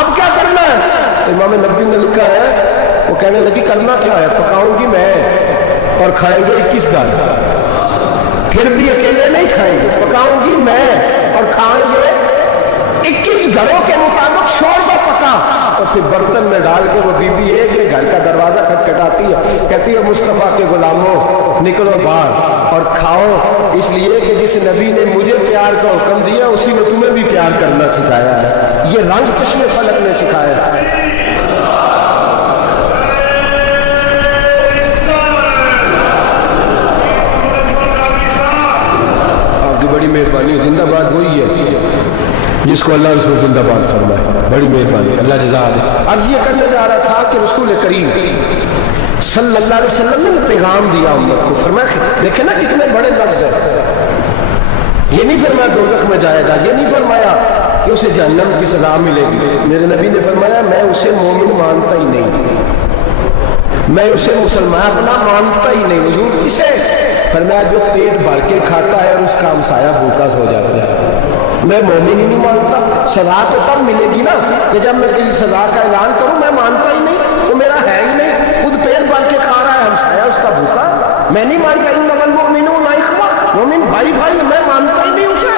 اب کیا کرنا ہے؟ امام نبوی نے لکھا ہے، وہ کہنے لگی کرنا کیا ہے، پکاؤں گی میں اور کھائیں گے 21 گھر، پھر بھی اکیلے نہیں کھائیں گے، پکاؤں گی میں اور کھائیں گے 21 گھروں کے مطابق شوربہ پکا، اور پھر برتن میں ڈال کے وہ بی بی ایک گھر کا دروازہ کھٹکھٹاتی ہے، کہتی ہے مصطفیٰ کے غلاموں نکلو باہر اور کھاؤ، اس لیے کہ جس نبی نے مجھے پیار کا حکم دیا اسی نے تمہیں بھی پیار کرنا سکھایا ہے، یہ رنگ چشم فلک نے سکھایا ہے۔ بڑی مہربانی، زندہ باد وہی ہے جس کو اللہ رسول زندہ باد فرمائے، بڑی مہربانی، اللہ جزا دے۔ عرض یہ کرنے جا رہا تھا کہ رسول کریم صلی اللہ علیہ وسلم نے پیغام دیا امت کو، فرمایا دیکھیں نا کتنے بڑے لفظ ہیں، یہ نہیں فرمایا دوزخ میں جائے گا، یہ نہیں فرمایا کہ اسے جہنم کی سزا ملے گی، میرے نبی نے فرمایا میں اسے مومن مانتا ہی نہیں، میں اسے مسلمان اپنا مانتا ہی نہیں۔ حضور کسے؟ فرمایا جو پیٹ بھر کے کھاتا ہے اور اس کا ہمسایہ بھوکا سو جاتا ہے، میں مومن ہی نہیں مانتا۔ سزا تو تب ملے گی نا کہ جب میں کسی سزا کا اعلان کروں، میں مانتا ہی نہیں، وہ میرا ہے ہی نہیں، خود پیٹ بھر کے کھا رہا ہے، ہمسایہ اس کا بھوکا، میں نہیں مانتا، انما المؤمنون اخوہ، مومن بھائی بھائی، میں مانتا ہی نہیں اسے۔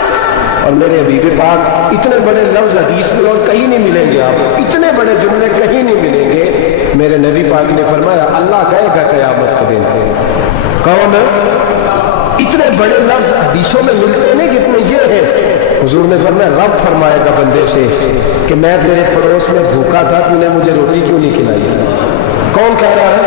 اور میرے حبیب پاک اتنے بڑے لفظ حدیث میں اور کہیں نہیں ملیں گے، آپ اتنے بڑے جملے کہیں نہیں ملیں گے۔ میرے نبی پاک نے فرمایا اللہ کہے گا قیامت کے دن، کون اتنے بڑے لفظ حدیثوں میں ملتے نہیں جتنے یہ ہیں۔ حضور نے فرمایا رب فرمائے گا بندے سے کہ میں تیرے پڑوس میں بھوکا تھا، تو نے مجھے روٹی کیوں نہیں کھلائی؟ کون کہہ رہا ہے؟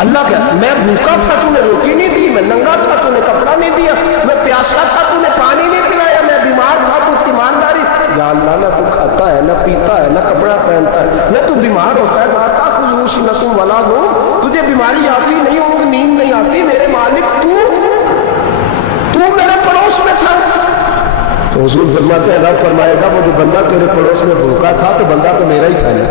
اللہ کہہ، میں بھوکا تھا تو نے روٹی نہیں دی، میں ننگا تھا تو نے کپڑا نہیں دیا، میں پیاسا تھا تو نے پانی نہیں پلایا، میں بیمار تھا تو ایمانداری۔ یا اللہ نہ تو کھاتا ہے، نہ پیتا ہے، نہ کپڑا پہنتا ہے، نہ تو بیمار ہوتا ہے، نہ خصوص نہ تم ولا دو، تجھے بیماری آتی نہیں ہوگی، نیند نہیں آتی، میرے مالک تو میرے پڑوس میں تھا۔ تو حضور فرماتے ہیں رب فرمائے گا وہ جو بندہ تیرے پڑوس میں بھوکا تھا تو بندہ تو میرا ہی تھا نا،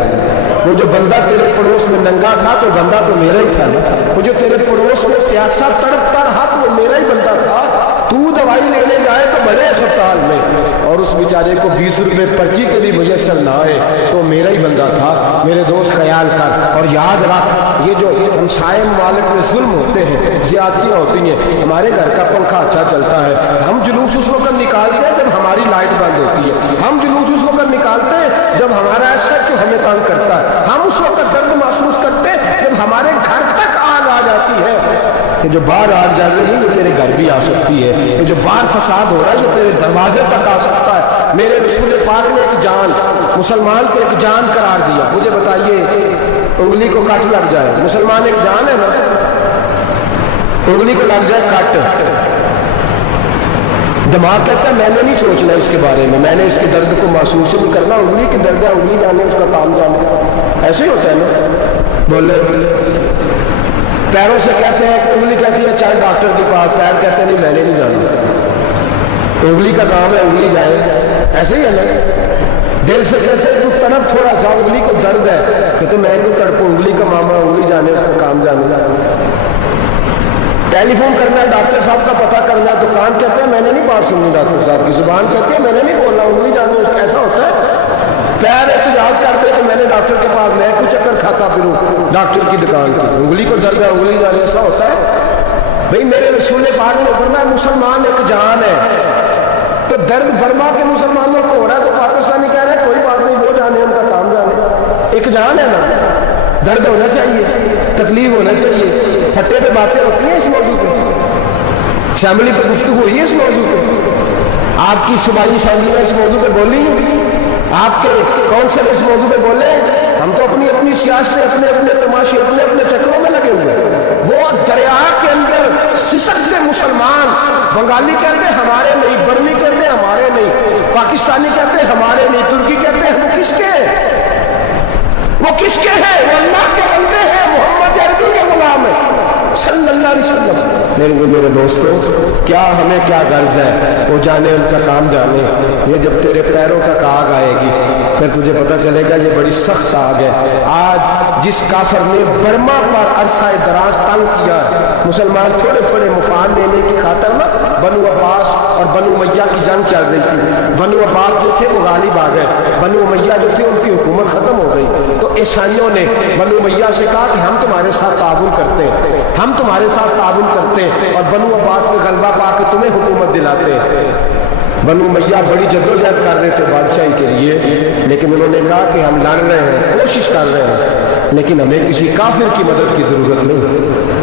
وہ جو بندہ تیرے پڑوس میں ننگا تھا تو بندہ تو میرا ہی تھا نا، وہ جو تیرے پڑوس میں پیاسا تڑپتا رہا تو وہ میرا ہی بندہ تھا۔ تو دوائی لینے جائے تو بڑے اسپتال میں اور اس بیچارے کو 20 روپے پرچی کے بھی میسر نہ آئے تو میرا ہی بندہ تھا۔ میرے دوست خیال کر اور یاد رکھ، یہ جو ہمسائے ممالک میں ظلم ہوتے ہیں، زیادتیاں ہوتی ہیں، ہمارے گھر کا پنکھا اچھا چلتا ہے، ہم جلوس اس وقت نکالتے ہیں جب ہماری لائٹ بند ہوتی ہے، ہم جلوس اس وقت نکالتے ہیں جب ہمارا ایسا کہ ہمیں تنگ کرتا ہے، ہم اس وقت درد محسوس کرتے ہیں جب ہمارے گھر تک آگ آ جاتی ہے۔ یہ جو باہر آگ جل رہی ہے یہ تیرے گھر بھی آ سکتی ہے، یہ جو باہر فساد ہو رہا ہے یہ تیرے دروازے تک آ سکتا ہے۔ میرے رسول پاک نے ایک جان، مسلمان کو ایک جان قرار دیا۔ مجھے بتائیے انگلی کو کٹ لگ جائے، مسلمان ایک جان ہے نا، انگلی کو لگ جائے کٹ، دماغ کہتا ہے میں نے نہیں سوچنا اس کے بارے میں نے اس کے درد کو محسوس نہیں کرنا، انگلی کی درد ہے، انگلی جانے اس کا کام جانے، ایسے ہی ہوتا ہے نا۔ بولے پیروں سے کہتے ہیں، انگلی کہتی ہے چل ڈاکٹر کے پاس، پیر کہتے ہیں نہیں میں نے نہیں جانا، انگلی کا کام ہے انگلی جائے، ایسے ہی ہے نا۔ دل سے کہتے ہیں تو تڑپ تھوڑا سا، انگلی کو درد ہے، کہتے میں کو تڑپوں، انگلی کا معاملہ انگلی جانے اس کا کام جانے۔ ٹیلی فون کرنا ہے ڈاکٹر صاحب کا پتہ کرنا ہے، دکان کہتے ہیں میں نے نہیں بات سننی ڈاکٹر صاحب کی، زبان کہتے ہیں میں نے نہیں بولنا، انگلی جانے ایسا ہوتا ہے۔ پیر احتجاج کرتے کہ میں نے ڈاکٹر کے پاس، میں کوئی چکر کھاتا پھروں ڈاکٹر کی دکان کی، انگلی کو درد ہے انگلی جانے، ایسا ہوتا ہے بھائی۔ میرے رسول پاک نے فرمایا مسلمان ایک جان ہے، تو درد برما کے مسلمانوں کو ہو رہا ہے تو پاکستانی کہہ رہے ہیں کوئی بات نہیں، وہ جانے ان کا کام جانے، ایک جان ہے نا، درد ہونا چاہیے، تکلیف ہونا چاہیے۔ پھٹے پہ باتیں ہوتی ہیں اس موضوع پہ، اسمبلی پہ گفتگو ہوئی ہے اس موضوع پہ، آپ کی صوبائی اسمبلی میں اس موضوع پہ بولی، آپ کے کون سے اس موضوع پہ بولے؟ ہم تو اپنی اپنی سیاست اپنے اپنے تماشے اپنے اپنے چکروں میں لگے ہوئے ہیں۔ وہ دریا کے اندر سسکتے مسلمان، بنگالی کہتے ہیں ہمارے نہیں، برمی کہتے ہیں ہمارے نہیں، پاکستانی کہتے ہیں ہمارے نہیں، ترکی کہتے ہیں وہ کس کے ہیں؟ وہ کس کے ہیں؟ وہ اللہ کے بندے ہیں، محمد عربی کے غلام ہیں صلی اللہ علیہ وسلم۔ میرے دوستو، کیا ہمیں کیا غرض ہے؟ وہ جانے ان کا کام جانے۔ یہ جب تیرے پیروں تک آگ آئے گی پھر تجھے پتہ چلے گا یہ بڑی سخت آگ ہے۔ آج جس کافر نے برما پر عرصہ دراز تنگ کیا، مسلمان تھوڑے تھوڑے مفاد لینے کی خاطر نا بنو عباس اور بنو امیہ کی جنگ چل رہی تھی۔ بنو عباس جو تھے وہ غالب آ گئے، بنو امیہ جو تھے ان کی حکومت ختم ہو گئی۔ تو عیسائیوں نے بنو امیہ سے کہا کہ ہم تمہارے ساتھ تعاون کرتے ہیں، ہم تمہارے ساتھ تعاون کرتے ہیں اور بنو عباس میں غلبہ پا کے تمہیں حکومت دلاتے ہیں۔ بنو امیہ بڑی جدوجہد کر رہے تھے بادشاہی کے لیے، لیکن انہوں نے کہا کہ ہم لڑ رہے ہیں، کوشش کر رہے ہیں، لیکن ہمیں کسی کافر کی مدد کی ضرورت نہیں۔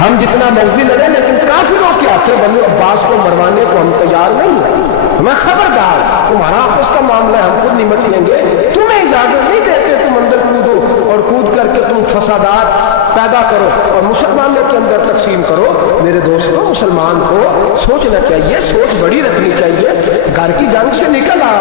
ہم جتنا مرضی لڑیں لیکن کافروں کے ہاتھوں بنو عباس کو مروانے کو ہم تیار نہیں ہیں۔ میں خبردار، تمہارا آپس کا معاملہ ہے، ہم خود نمٹ لیں گے، تمہیں اجازت نہیں دیتے تم اندر کودو اور کود کر کے تم فسادات پیدا کرو اور مسلمانوں کے اندر تقسیم کرو۔ میرے دوستوں، مسلمان کو سوچنا چاہیے، سوچ بڑی رکھنی چاہیے۔ گھر کی جنگ سے نکل آ،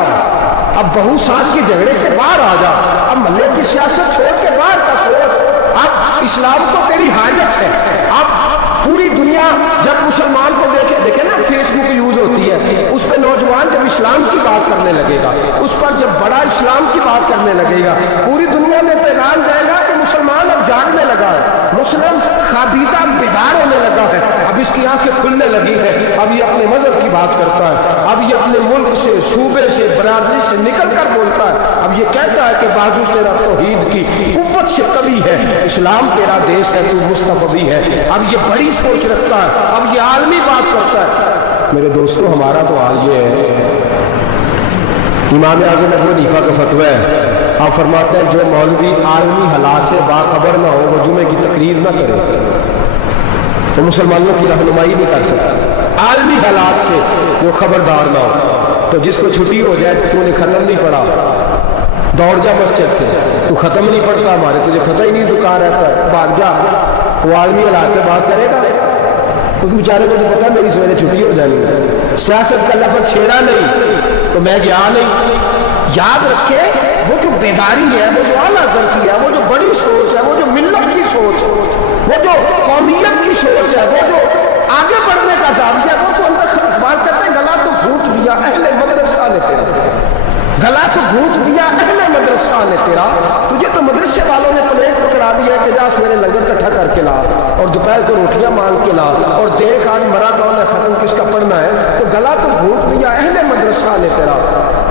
اب بہو ساس کے جھگڑے سے باہر آ جا، اب محلے کی سیاست چھوڑ کے باہر کا سوچ۔ اب اسلام کو تیری حاجت ہے۔ اب پوری دنیا جب مسلمان کو دیکھے نا، فیس بک یوز ہوتی ہے، اس پہ نوجوان جب اسلام کی بات کرنے لگے گا، اس پر جب بڑا اسلام کی بات کرنے لگے گا، پوری دنیا میں پیغام جائے گا کہ مسلمان اب جاگنے لگا ہے، مسلم خابیدہ بیدار ہونے لگا ہے، اب اس کی آنکھیں کھلنے لگی ہے، اب یہ اپنے مذہب کی بات کرتا ہے، اب یہ اپنے ملک سے، صوبے سے، برادری سے نکل کر بولتا ہے، اب یہ کہتا ہے کہ بازو تیرا توحید کی قوت سے قوی ہے، اسلام تیرا دیش ہے، تو مصطفی ہے، اب یہ بڑی سوچ رکھتا ہے، اب یہ عالمی بات کرتا ہے۔ میرے دوستو، ہمارا تو حال یہ ہے، امام اعظم ابو حنیفہ کا فتویٰ ہے، آپ فرماتے ہیں جو مولوی عالمی حالات سے باخبر نہ ہو وہ جمعے کی تقریر نہ کرے، وہ مسلمانوں کی رہنمائی نہیں کر سکتا۔ عالمی حالات سے وہ خبردار نہ ہو، تو جس کو چھٹی ہو جائے تو انہیں ختم نہیں پڑا، دوڑ جا مسجد سے، تو ختم نہیں پڑتا، ہمارے تجھے پتہ ہی نہیں تو کہاں رہتا ہے، بھاگ جا۔ وہ عالمی حالات پہ بات کرے گا کیونکہ بیچارے کو تو پتا ہے میری سویرے چھٹی ہو جانی ہے، سیاست کا لفظ چھیڑا نہیں تو میں گیا نہیں۔ یاد رکھے، وہ جو بیداری ہے، وہ جو اعلیٰ ظرفی ہے، وہ جو بڑی سوچ ہے، وہ جو ملت کی سوچ، وہ جو قومیت کی سوچ ہے، وہ جو آگے بڑھنے کا زاویہ ہے، وہ تو اندر اقبال کرتے ہیں گلا تو گھونٹ دیا اہل مدرسہ نے تیرا، گلا تو گھونٹ دیا اہل مدرسہ نے تیرا، تجھے تو مدرسے والوں نے پلیٹ پکڑا دیا کہ جا سویرے لنگر کٹھا کر کے لا اور دوپہر کو روٹیاں مانگ کے لا اور دیکھ آج مرا کون ہے، ختم کس کا پڑھنا ہے، تو گلا تو گھونٹ دیا اہل مدرسہ نے تیرا،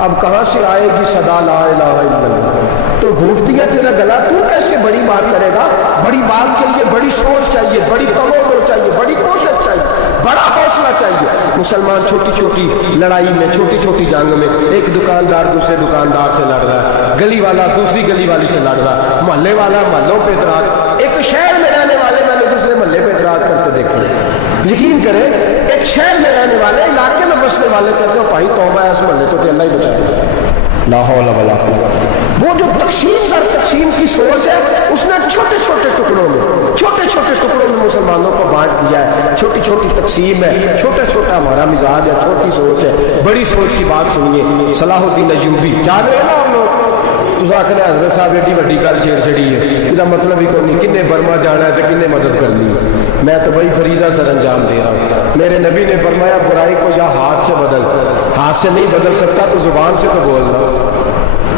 اب کہاں سے آئے گی صدا لا الہ الا اللہ، تو گھونٹ دیا تیرا گلا، تو کیسے بڑی بات کرے گا؟ بڑی بات کے لیے بڑی سوچ چاہیے، بڑی توجہ چاہیے، بڑی کوشش چاہیے، بڑا حوصلہ چاہیے۔ مسلمان چھوٹی چھوٹی لڑائی میں، چھوٹی چھوٹی جنگ میں، ایک دکاندار دوسرے دکاندار سے لڑ رہا ہے، گلی والا دوسری گلی والی سے لڑ رہا ہے، محلے والا محلوں پہ اعتراض، ایک شہر میں رہنے والے میں نے دوسرے محلے پہ اعتراض کرتے دیکھے۔ یقین کریں، ایک شہر میں رہنے والے، علاقے میں بسنے والے کہتے ہیں بھائی توبہ ہے اس محلے کو کہ اللہ ہی بچائے، لا حول ولا قوت۔ وہ جو تقسیم در تقسیم کی سوچ ہے، اس نے چھوٹے چھوٹے ٹکڑوں میں مسلمانوں کو بانٹ دیا ہے، چھوٹی چھوٹی تقسیم ہے، چھوٹا چھوٹا ہمارا مزاج ہے، چھوٹی سوچ ہے، بڑی سوچ کی بات سنیے۔ صلاح الدین ایوبی جاگ رہے ہیں نا آپ لوگ، تو آخر حضرت صاحب ایڈی وڈی گل چھیڑ چڑی ہے، اس کا مطلب ہی کوئی نہیں، کنے برما جانا ہے تو کنے مدد کرنی ہے، میں تو بھائی فریضہ سر انجام دے رہا ہوں۔ میرے نبی نے فرمایا برائی کو یا ہاتھ سے بدل، ہاتھ سے نہیں بدل سکتا تو زبان سے تو بول رہا،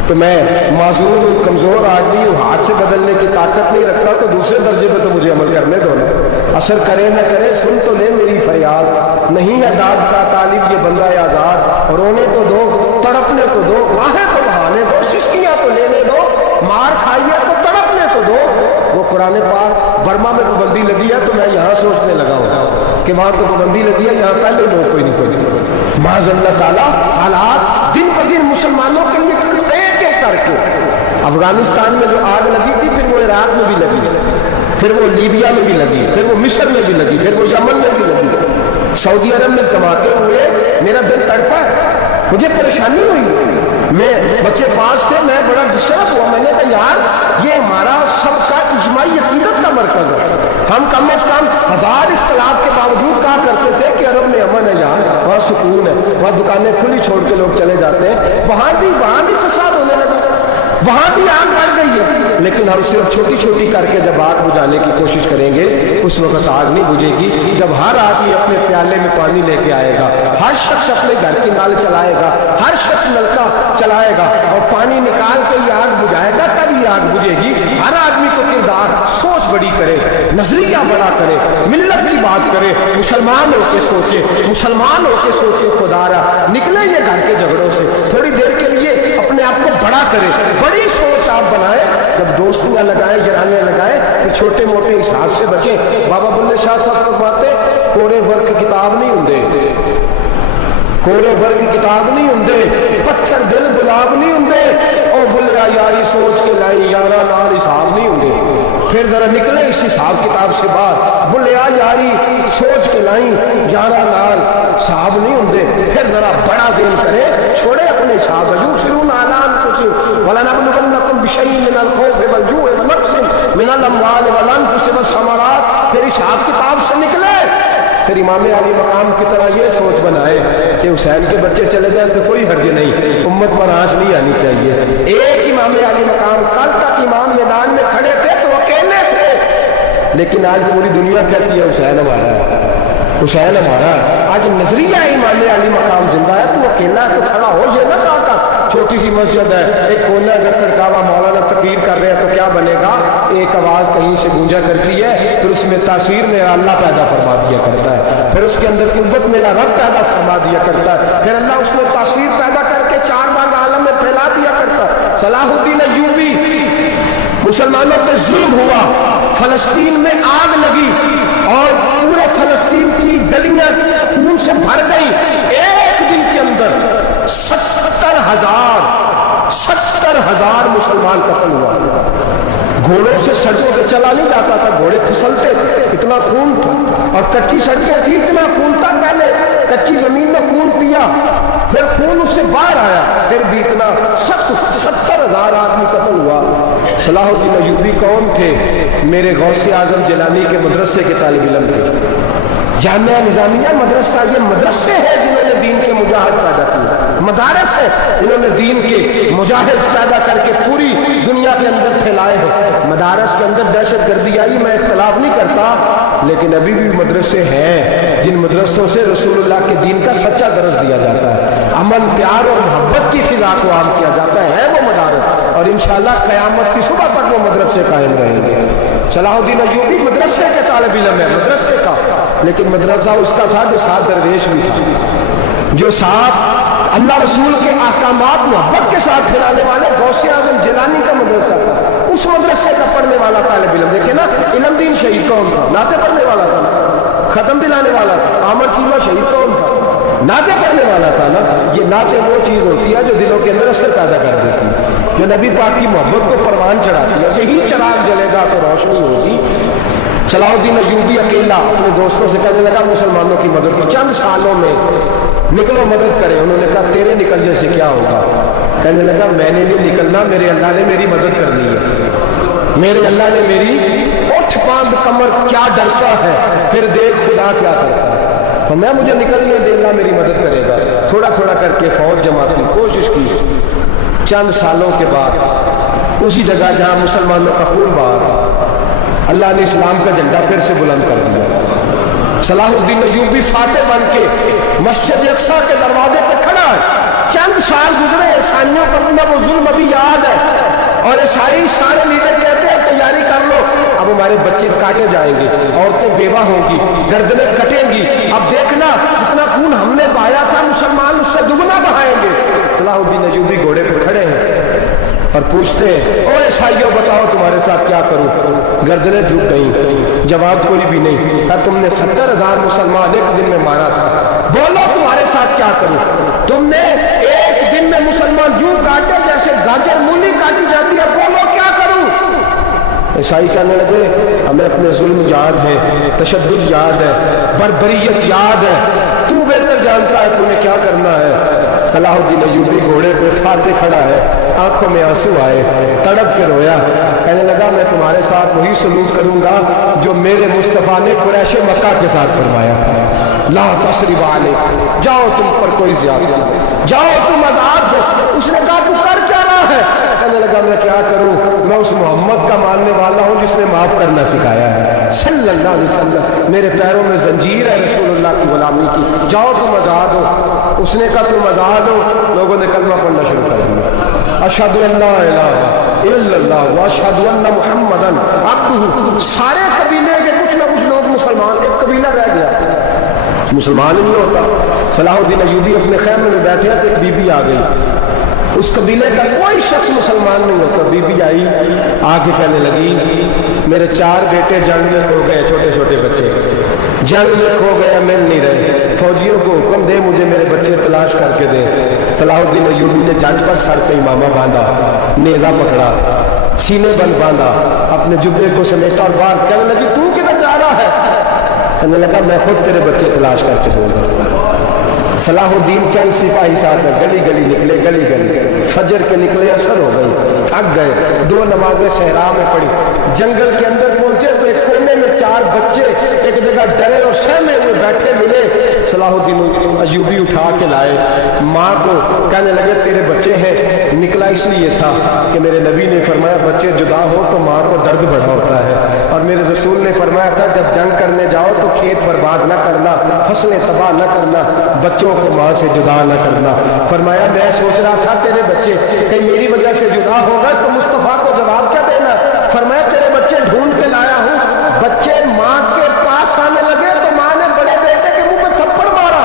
تو میں معذور ہوں، کمزور آدمی ہوں، ہاتھ سے بدلنے کی طاقت نہیں رکھتا، تو دوسرے درجے پہ تو مجھے عمل کرنے دو نا، اثر کرے نہ کرے سن تو لے میری فریاد، نہیں ہے داد کا طالب یہ بندہ آزاد، رونے تو دو، تڑپنے تو دو، آہیں تو بہانے دو، سسکیاں تو لینے دو، مار کھائیے تو تڑپنے تو دو۔ وہ قرآن پاک برما میں پابندی لگی ہے تو میں یہاں سوچنے لگا ہوں کہ وہاں تو پابندی لگی ہے، یہاں پہلے لوگ کوئی نہیں پڑھی، معاذ اللہ تعالیٰ حالات دن بدن مسلمانوں کے لیے ایک ایک کر کے، افغانستان میں جو آگ لگی تھی پھر وہ عراق میں بھی لگی، پھر وہ لیبیا میں بھی لگی، پھر وہ مصر میں بھی لگی، پھر وہ یمن میں بھی لگی، سعودی عرب میں دھماکے ہوئے، میرا دل تڑپا ہے، مجھے پریشانی ہوئی، میں بچے پاس تھے، میں بڑا ڈسٹرب ہوا، میں نے کہا یار یہ ہمارا سب کا اجماعی عقیدت کا مرکز ہے، ہم کم از کم 1000 اختلاف کے باوجود کہا کرتے تھے کہ عرب میں امن ہے، یہاں وہاں سکون ہے، وہاں دکانیں کھلی چھوڑ کے لوگ چلے جاتے ہیں، وہاں بھی فساد ہونے لگا، وہاں بھی آگ بڑھ گئی ہے، لیکن ہم صرف چھوٹی چھوٹی کر کے جب آگ بجھانے کی کوشش کریں گے اس وقت آگ نہیں بجھے گی، جب ہر آدمی اپنے پیالے میں پانی لے کے آئے گا، ہر شخص اپنے گھر کی نل چلائے گا، ہر شخص نلکا چلائے گا اور پانی نکال کے یہ آگ بجھائے گا، تب یہ آگ بجھے گی۔ ہر آدمی کو کردار سوچ بڑی کرے، نظریہ بڑا کرے، ملت کی بات کرے، مسلمان ہو کے سوچے، مسلمان ہو کے سوچے، خدا را نکلے یہ گھر کے جھگڑوں سے، تھوڑی دیر کے لیے اپنے آپ کو بڑا کرے، بڑی سوچ آپ بنائیں، جب دوستیاں لگائیں، جرانے لگائیں، پھر چھوٹے موٹے حساب سے بچیں۔ بابا بلے شاہ صاحب کو باتیں کوڑے ورگ کی کتاب نہیں ہوں، کوڑے ورگ کی کتاب نہیں ہوں، پتھر دل گلاب نہیں ہوں، اور بلیا یاری سوچ کے لائی یارا نال حساب نہیں ہوں، پھر ذرا نکلے اس حساب کتاب سے باہر، بلیا یاری سوچ کے لائی یارا نال حساب نہیں ہوں، پھر ذرا بڑا ذہن کرے، چھوڑے اپنے حساب، یوسرون اعلان وَلَنَبْلُوَنَّكُمْ بِشَيْءٍ مِّنَ الْخَوْفِ وَالْجُوعِ وَنَقْصٍ مِّنَ الْأَمْوَالِ وَالْأَنفُسِ وَالثَّمَرَاتِ، پھر حساب کتاب سے نکلے، پھر امام علی مقام کی طرح یہ سوچ بنائے کہ حسین کے بچے چلے جائیں تو کوئی حرج نہیں، امت پر آنچ نہیں آنی چاہیے۔ ایک امام علی مقام، کل تک امام میدان میں کھڑے تھے تو اکیلے تھے، لیکن آج پوری دنیا کہتی ہے حسین ہمارا ہے، حسین ہمارا ہے۔ آج نظریہ امام علی مقام زندہ ہے، تو اکیلا تو کھڑا ہو، یہ نہ کہا تھا چھوٹی سی مسجد ہے، ایک کونا اگر کھڑکاوا مولانا تقریر کر رہے ہیں تو کیا بنے گا، ایک آواز کہیں سے گونجا کرتی ہے، پھر اس میں تاثیر میں اللہ پیدا فرما دیا کرتا ہے، پھر اس کے اندر قوت میں رب پیدا فرما دیا کرتا ہے، پھر اللہ اس میں تاثیر پیدا کر کے 4 باغ عالم میں پھیلا دیا کرتا ہے۔ صلاح الدین ایوبی، مسلمانوں پہ ظلم ہوا، فلسطین میں آگ لگی اور پورے فلسطین کی گلیاں خون سے بھر گئی، ایک دن کے اندر 70,000 مسلمان قتل ہوا، گھوڑوں سے سڑکوں سے چلا نہیں جاتا تھا، گھوڑے پھسلتے تھے، اتنا خون تھا، اور کچی سڑکیں تھی، اتنا خون تھا، پہلے کچی زمین میں خون پیا، پھر خون اس سے باہر آیا، پھر بھی اتنا 70,000 آدمی قتل ہوا۔ صلاح الدین ایوبی کون تھے؟ میرے غوث اعظم جیلانی کے مدرسے کے طالب علم تھے، جامعہ نظامیہ مدرسہ، یہ مدرسے ہیں جنہوں نے دین کے مجاہد پیدا کیے، مدارس ہے انہوں نے دین کے مجاہد پیدا کر کے پوری دنیا کے اندر پھیلائے ہیں۔ مدارس کے اندر دہشت گردی آئی، میں اختلاف نہیں کرتا، لیکن ابھی بھی مدرسے ہیں جن مدرسوں سے رسول اللہ کے دین کا سچا درس دیا جاتا ہے، امن پیار اور محبت کی فضا کو عام کیا جاتا ہے وہ مدارس، اور انشاءاللہ قیامت کی صبح تک وہ مدرسے قائم رہیں گے۔ صلاح الدین ایوبی مدرسے کے طالب علم ہے، مدرسے کا، لیکن مدرسہ اس کا تھا جو ساتھ درویش بھی تھا، جو ساتھ اللہ رسول کے احکامات محبت کے ساتھ کھلانے والے غوث اعظم جیلانی کا مدرسہ تھا، اس مدرسے کا پڑھنے والا طالب علم، دیکھیں نا علم دین شہید کون تھا؟ نعتیں پڑھنے والا تھا، ختم دلانے والا تھا۔ احمد چیمہ شہید کون تھا؟ نعتیں پڑھنے والا تھا نا۔ یہ نعتیں وہ چیز ہوتی ہے جو دلوں کے اندر اثر پیدا کر دیتی ہے، جو نبی پاک کی محبت کو پروان چڑھاتی ہے، یہی چراغ جلے گا تو روشنی ہوگی۔ صلاح الدین ایوبی اکیلا اپنے دوستوں سے کہنے لگا مسلمانوں کی مدد کی، چند سالوں میں نکلو مدد کرے۔ انہوں نے کہا تیرے نکلنے سے کیا ہوگا؟ کہنے لگا میں نے نہیں نکلنا، میرے اللہ نے میری مدد کرنی ہے، میرے اللہ نے میری اٹھ باندھ کمر کیا ڈرتا ہے، پھر دیکھ خدا کیا کرتا ہے، تو میں مجھے نکلنے دے، اللہ میری مدد کرے گا۔ تھوڑا تھوڑا کر کے فوج جمع کی، کوشش کی، چند سالوں کے بعد اسی جگہ جہاں مسلمانوں کا خون بہا اللہ نے اسلام کا جھنڈا پھر سے بلند کر دیا۔ صلاح الدین ایوبی فاتح بن کے مسجد اقصیٰ کے دروازے پہ کھڑا ہے، چند سال گزرے، عیسائیوں کا اپنا وہ ظلم ابھی یاد ہے، اور عیسائی سارے لیڈر کہتے ہیں تیاری کر لو، اب ہمارے بچے کاٹے جائیں گے، عورتیں بیوہ ہوں گی، گردنیں کٹیں گی، اب دیکھنا جتنا خون ہم نے بہایا تھا مسلمان اس سے دگنا بہائیں گے۔ صلاح الدین ایوبی گھوڑے پہ کھڑے ہیں اور پوچھتے ہیں او عیسائیوں بتاؤ تمہارے ساتھ کیا کروں؟ گردنیں جھک گئیں، جواب کوئی بھی نہیں۔ تم نے 70,000 مسلمان ایک دن میں مارا تھا، بولو تمہارے ساتھ کیا کروں؟ تم نے ایک دن میں مسلمان جو کاٹے جیسے گاجر مولی کاٹی جاتی ہے، بولو کیا کروں؟ عیسائی کہنے لگے ہمیں اپنے ظلم یاد ہے، تشدد یاد ہے، بربریت یاد ہے، تو بہتر جانتا ہے تمہیں کیا کرنا ہے۔ صلاح الدین ایوبی گھوڑے پہ فاتح کھڑا ہے، آنکھوں میں آنسو آئے، تڑپ کے رویا، کہنے لگا میں تمہارے ساتھ وہی سلوک کروں گا جو میرے مصطفیٰ نے قریش مکہ کے ساتھ فرمایا تھا، لا تثریب علیکم، جاؤ تم پر کوئی زیادتی نہیں، جاؤ تم آزاد ہو۔ اس نے کہا تو کر کیا رہا ہے؟ کہنے لگا میں کیا کروں، میں اس محمد کا ماننے والا ہوں جس نے معاف کرنا سکھایا ہے صلی اللہ علیہ وسلم، میرے پیروں میں زنجیر ہے رسول اللہ کی غلامی کی، جاؤ تم آزاد ہو۔ اس نے کہا تم آزاد ہو، لوگوں نے کلمہ پڑھنا شروع کر دیا، اشہد ان لا الہ الا اللہ واشہد ان محمدن عبدہ۔ سارے قبیلے کے کچھ نہ کچھ لوگ مسلمان، ایک قبیلہ رہ گیا مسلمان نہیں ہوتا۔ صلاح الدین ایوبی اپنے خیمے میں بیٹھے تو ایک بی بی آ گئی، اس قبیلے کا کوئی شخص مسلمان نہیں ہوتا، بی بی آئی، آگے کہنے لگی میرے 4 بیٹے جنگ میں کھو گئے، چھوٹے چھوٹے بچے جنگ میں کھو گئے، مل نہیں رہے، فوجیوں کو حکم دے مجھے میرے بچے تلاش کر کے دے۔ صلاح الدین ایوبی نے جج پر سر پہ امامہ باندھا، نیزہ پکڑا، سینے بند باندھا، اپنے جبے کو سمیٹا اور باہر کہنے لگی تو کدھر جا رہا ہے؟ کہنے لگا میں خود تیرے بچے تلاش کر کے دوں گا۔ صلاح الدین چند سپاہی ساتھ گلی گلی نکلے، گلی گلی فجر کے نکلے، اثر ہو گئی، تھک گئے، 2 نمازیں صحرا میں پڑھی، جنگل کے اندر پہنچے تو ایک کونے میں 4 بچے ایک جگہ ڈرے اور سہمے ہوئے بیٹھے ملے، صلاح الدین ایوبی اٹھا کے لائے، ماں کو کہنے لگے تیرے بچے ہیں، نکلا اس لیے تھا کہ میرے نبی نے فرمایا بچے جدا ہو تو ماں کو درد بڑا ہوتا ہے، اور میرے رسول نے فرمایا تھا جب جنگ کرنے جاؤ تو کھیت برباد نہ کرنا، فصلیں تباہ نہ کرنا، بچوں کو ماں سے جدا نہ کرنا۔ فرمایا میں سوچ رہا تھا تیرے بچے کہیں میری وجہ سے جدا ہوگا تو مصطفیٰ کو جواب کیا دینا؟ فرمایا تیرے بچے ڈھونڈ کے لایا ہوں۔ بچے ماں کے پاس آنے لگے تو ماں نے بڑے بیٹے کے منہ پہ تھپڑ مارا،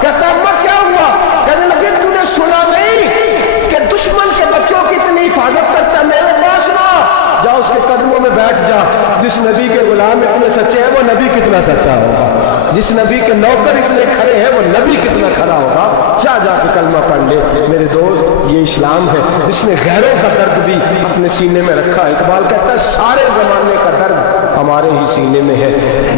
کہتا اماں کیا ہوا؟ کہنے لگے تو نے سنا نہیں کہ دشمن کے بچوں کی اتنی حفاظت کرتا میرے پاس نہ جا، اس کے قدموں میں بیٹھ جا، جس نبی کے غلام اتنے سچے ہیں وہ نبی کتنا سچا ہوگا، جس نبی کے نوکر اتنے کھڑے ہیں وہ نبی کتنا کھڑا ہوگا، جا کے کلمہ پڑھ لے۔ میرے دوست یہ اسلام ہے جس نے غیروں کا درد بھی اپنے سینے میں رکھا۔ اقبال کہتا ہے سارے زمانے کا درد ہمارے ہی سینے میں ہے،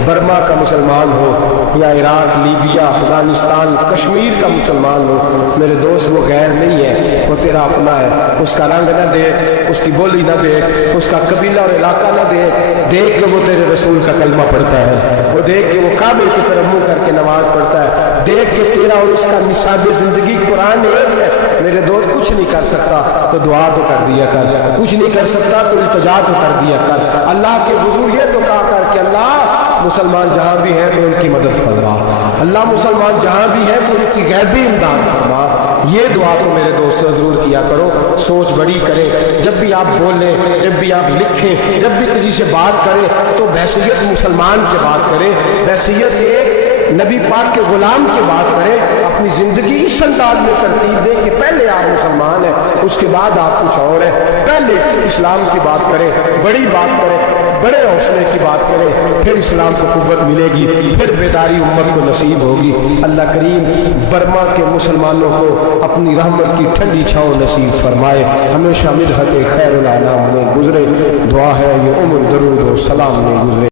برما کا مسلمان ہو یا عراق، لیبیا، افغانستان، کشمیر کا مسلمان ہو، میرے دوست وہ غیر نہیں ہے، وہ تیرا اپنا ہے، اس کا رنگ نہ دیکھ، اس کی بولی نہ دیکھ، اس کا قبیلہ اور علاقہ نہ دیکھ کہ وہ تیرے رسول کا کلمہ پڑھتا ہے، وہ دیکھ کہ وہ کعبے کی طرف منہ کر کے نماز پڑھتا ہے، دیکھ کہ تیرا اور اس کا نصاب زندگی قرآن ایک ہے۔ میرے دوست کچھ نہیں کر سکتا تو دعا تو کر دیا کر، کچھ نہیں کر سکتا تو التجا تو کر دیا کر۔ اللہ کے حضور یہ تو کہا کر کہ اللہ مسلمان جہاں بھی ہیں تو ان کی مدد فرما، اللہ مسلمان جہاں بھی ہیں تو ان کی غیبی امداد فرما۔ یہ دعا تو میرے دوست ضرور کیا کرو، سوچ بڑی کریں، جب بھی آپ بولیں، جب بھی آپ لکھیں، جب بھی کسی سے بات کریں تو بحیثیت مسلمان کی بات کریں، بحیثیت ایک نبی پاک کے غلام کی بات کریں، اپنی زندگی اس انداز میں ترتیب دیں کہ پہلے آپ مسلمان ہیں، اس کے بعد آپ کچھ اور ہیں، پہلے اسلام کی بات کریں، بڑی بات کریں، بڑے حوصلے کی بات کریں، پھر اسلام کو قوت ملے گی، پھر بیداری امت کو نصیب ہوگی۔ اللہ کریم برما کے مسلمانوں کو اپنی رحمت کی ٹھنڈی چھاؤں نصیب فرمائے، ہمیشہ مدحت خیر الانام میں گزرے۔ دعا ہے یہ عمر درود و سلام میں گزرے۔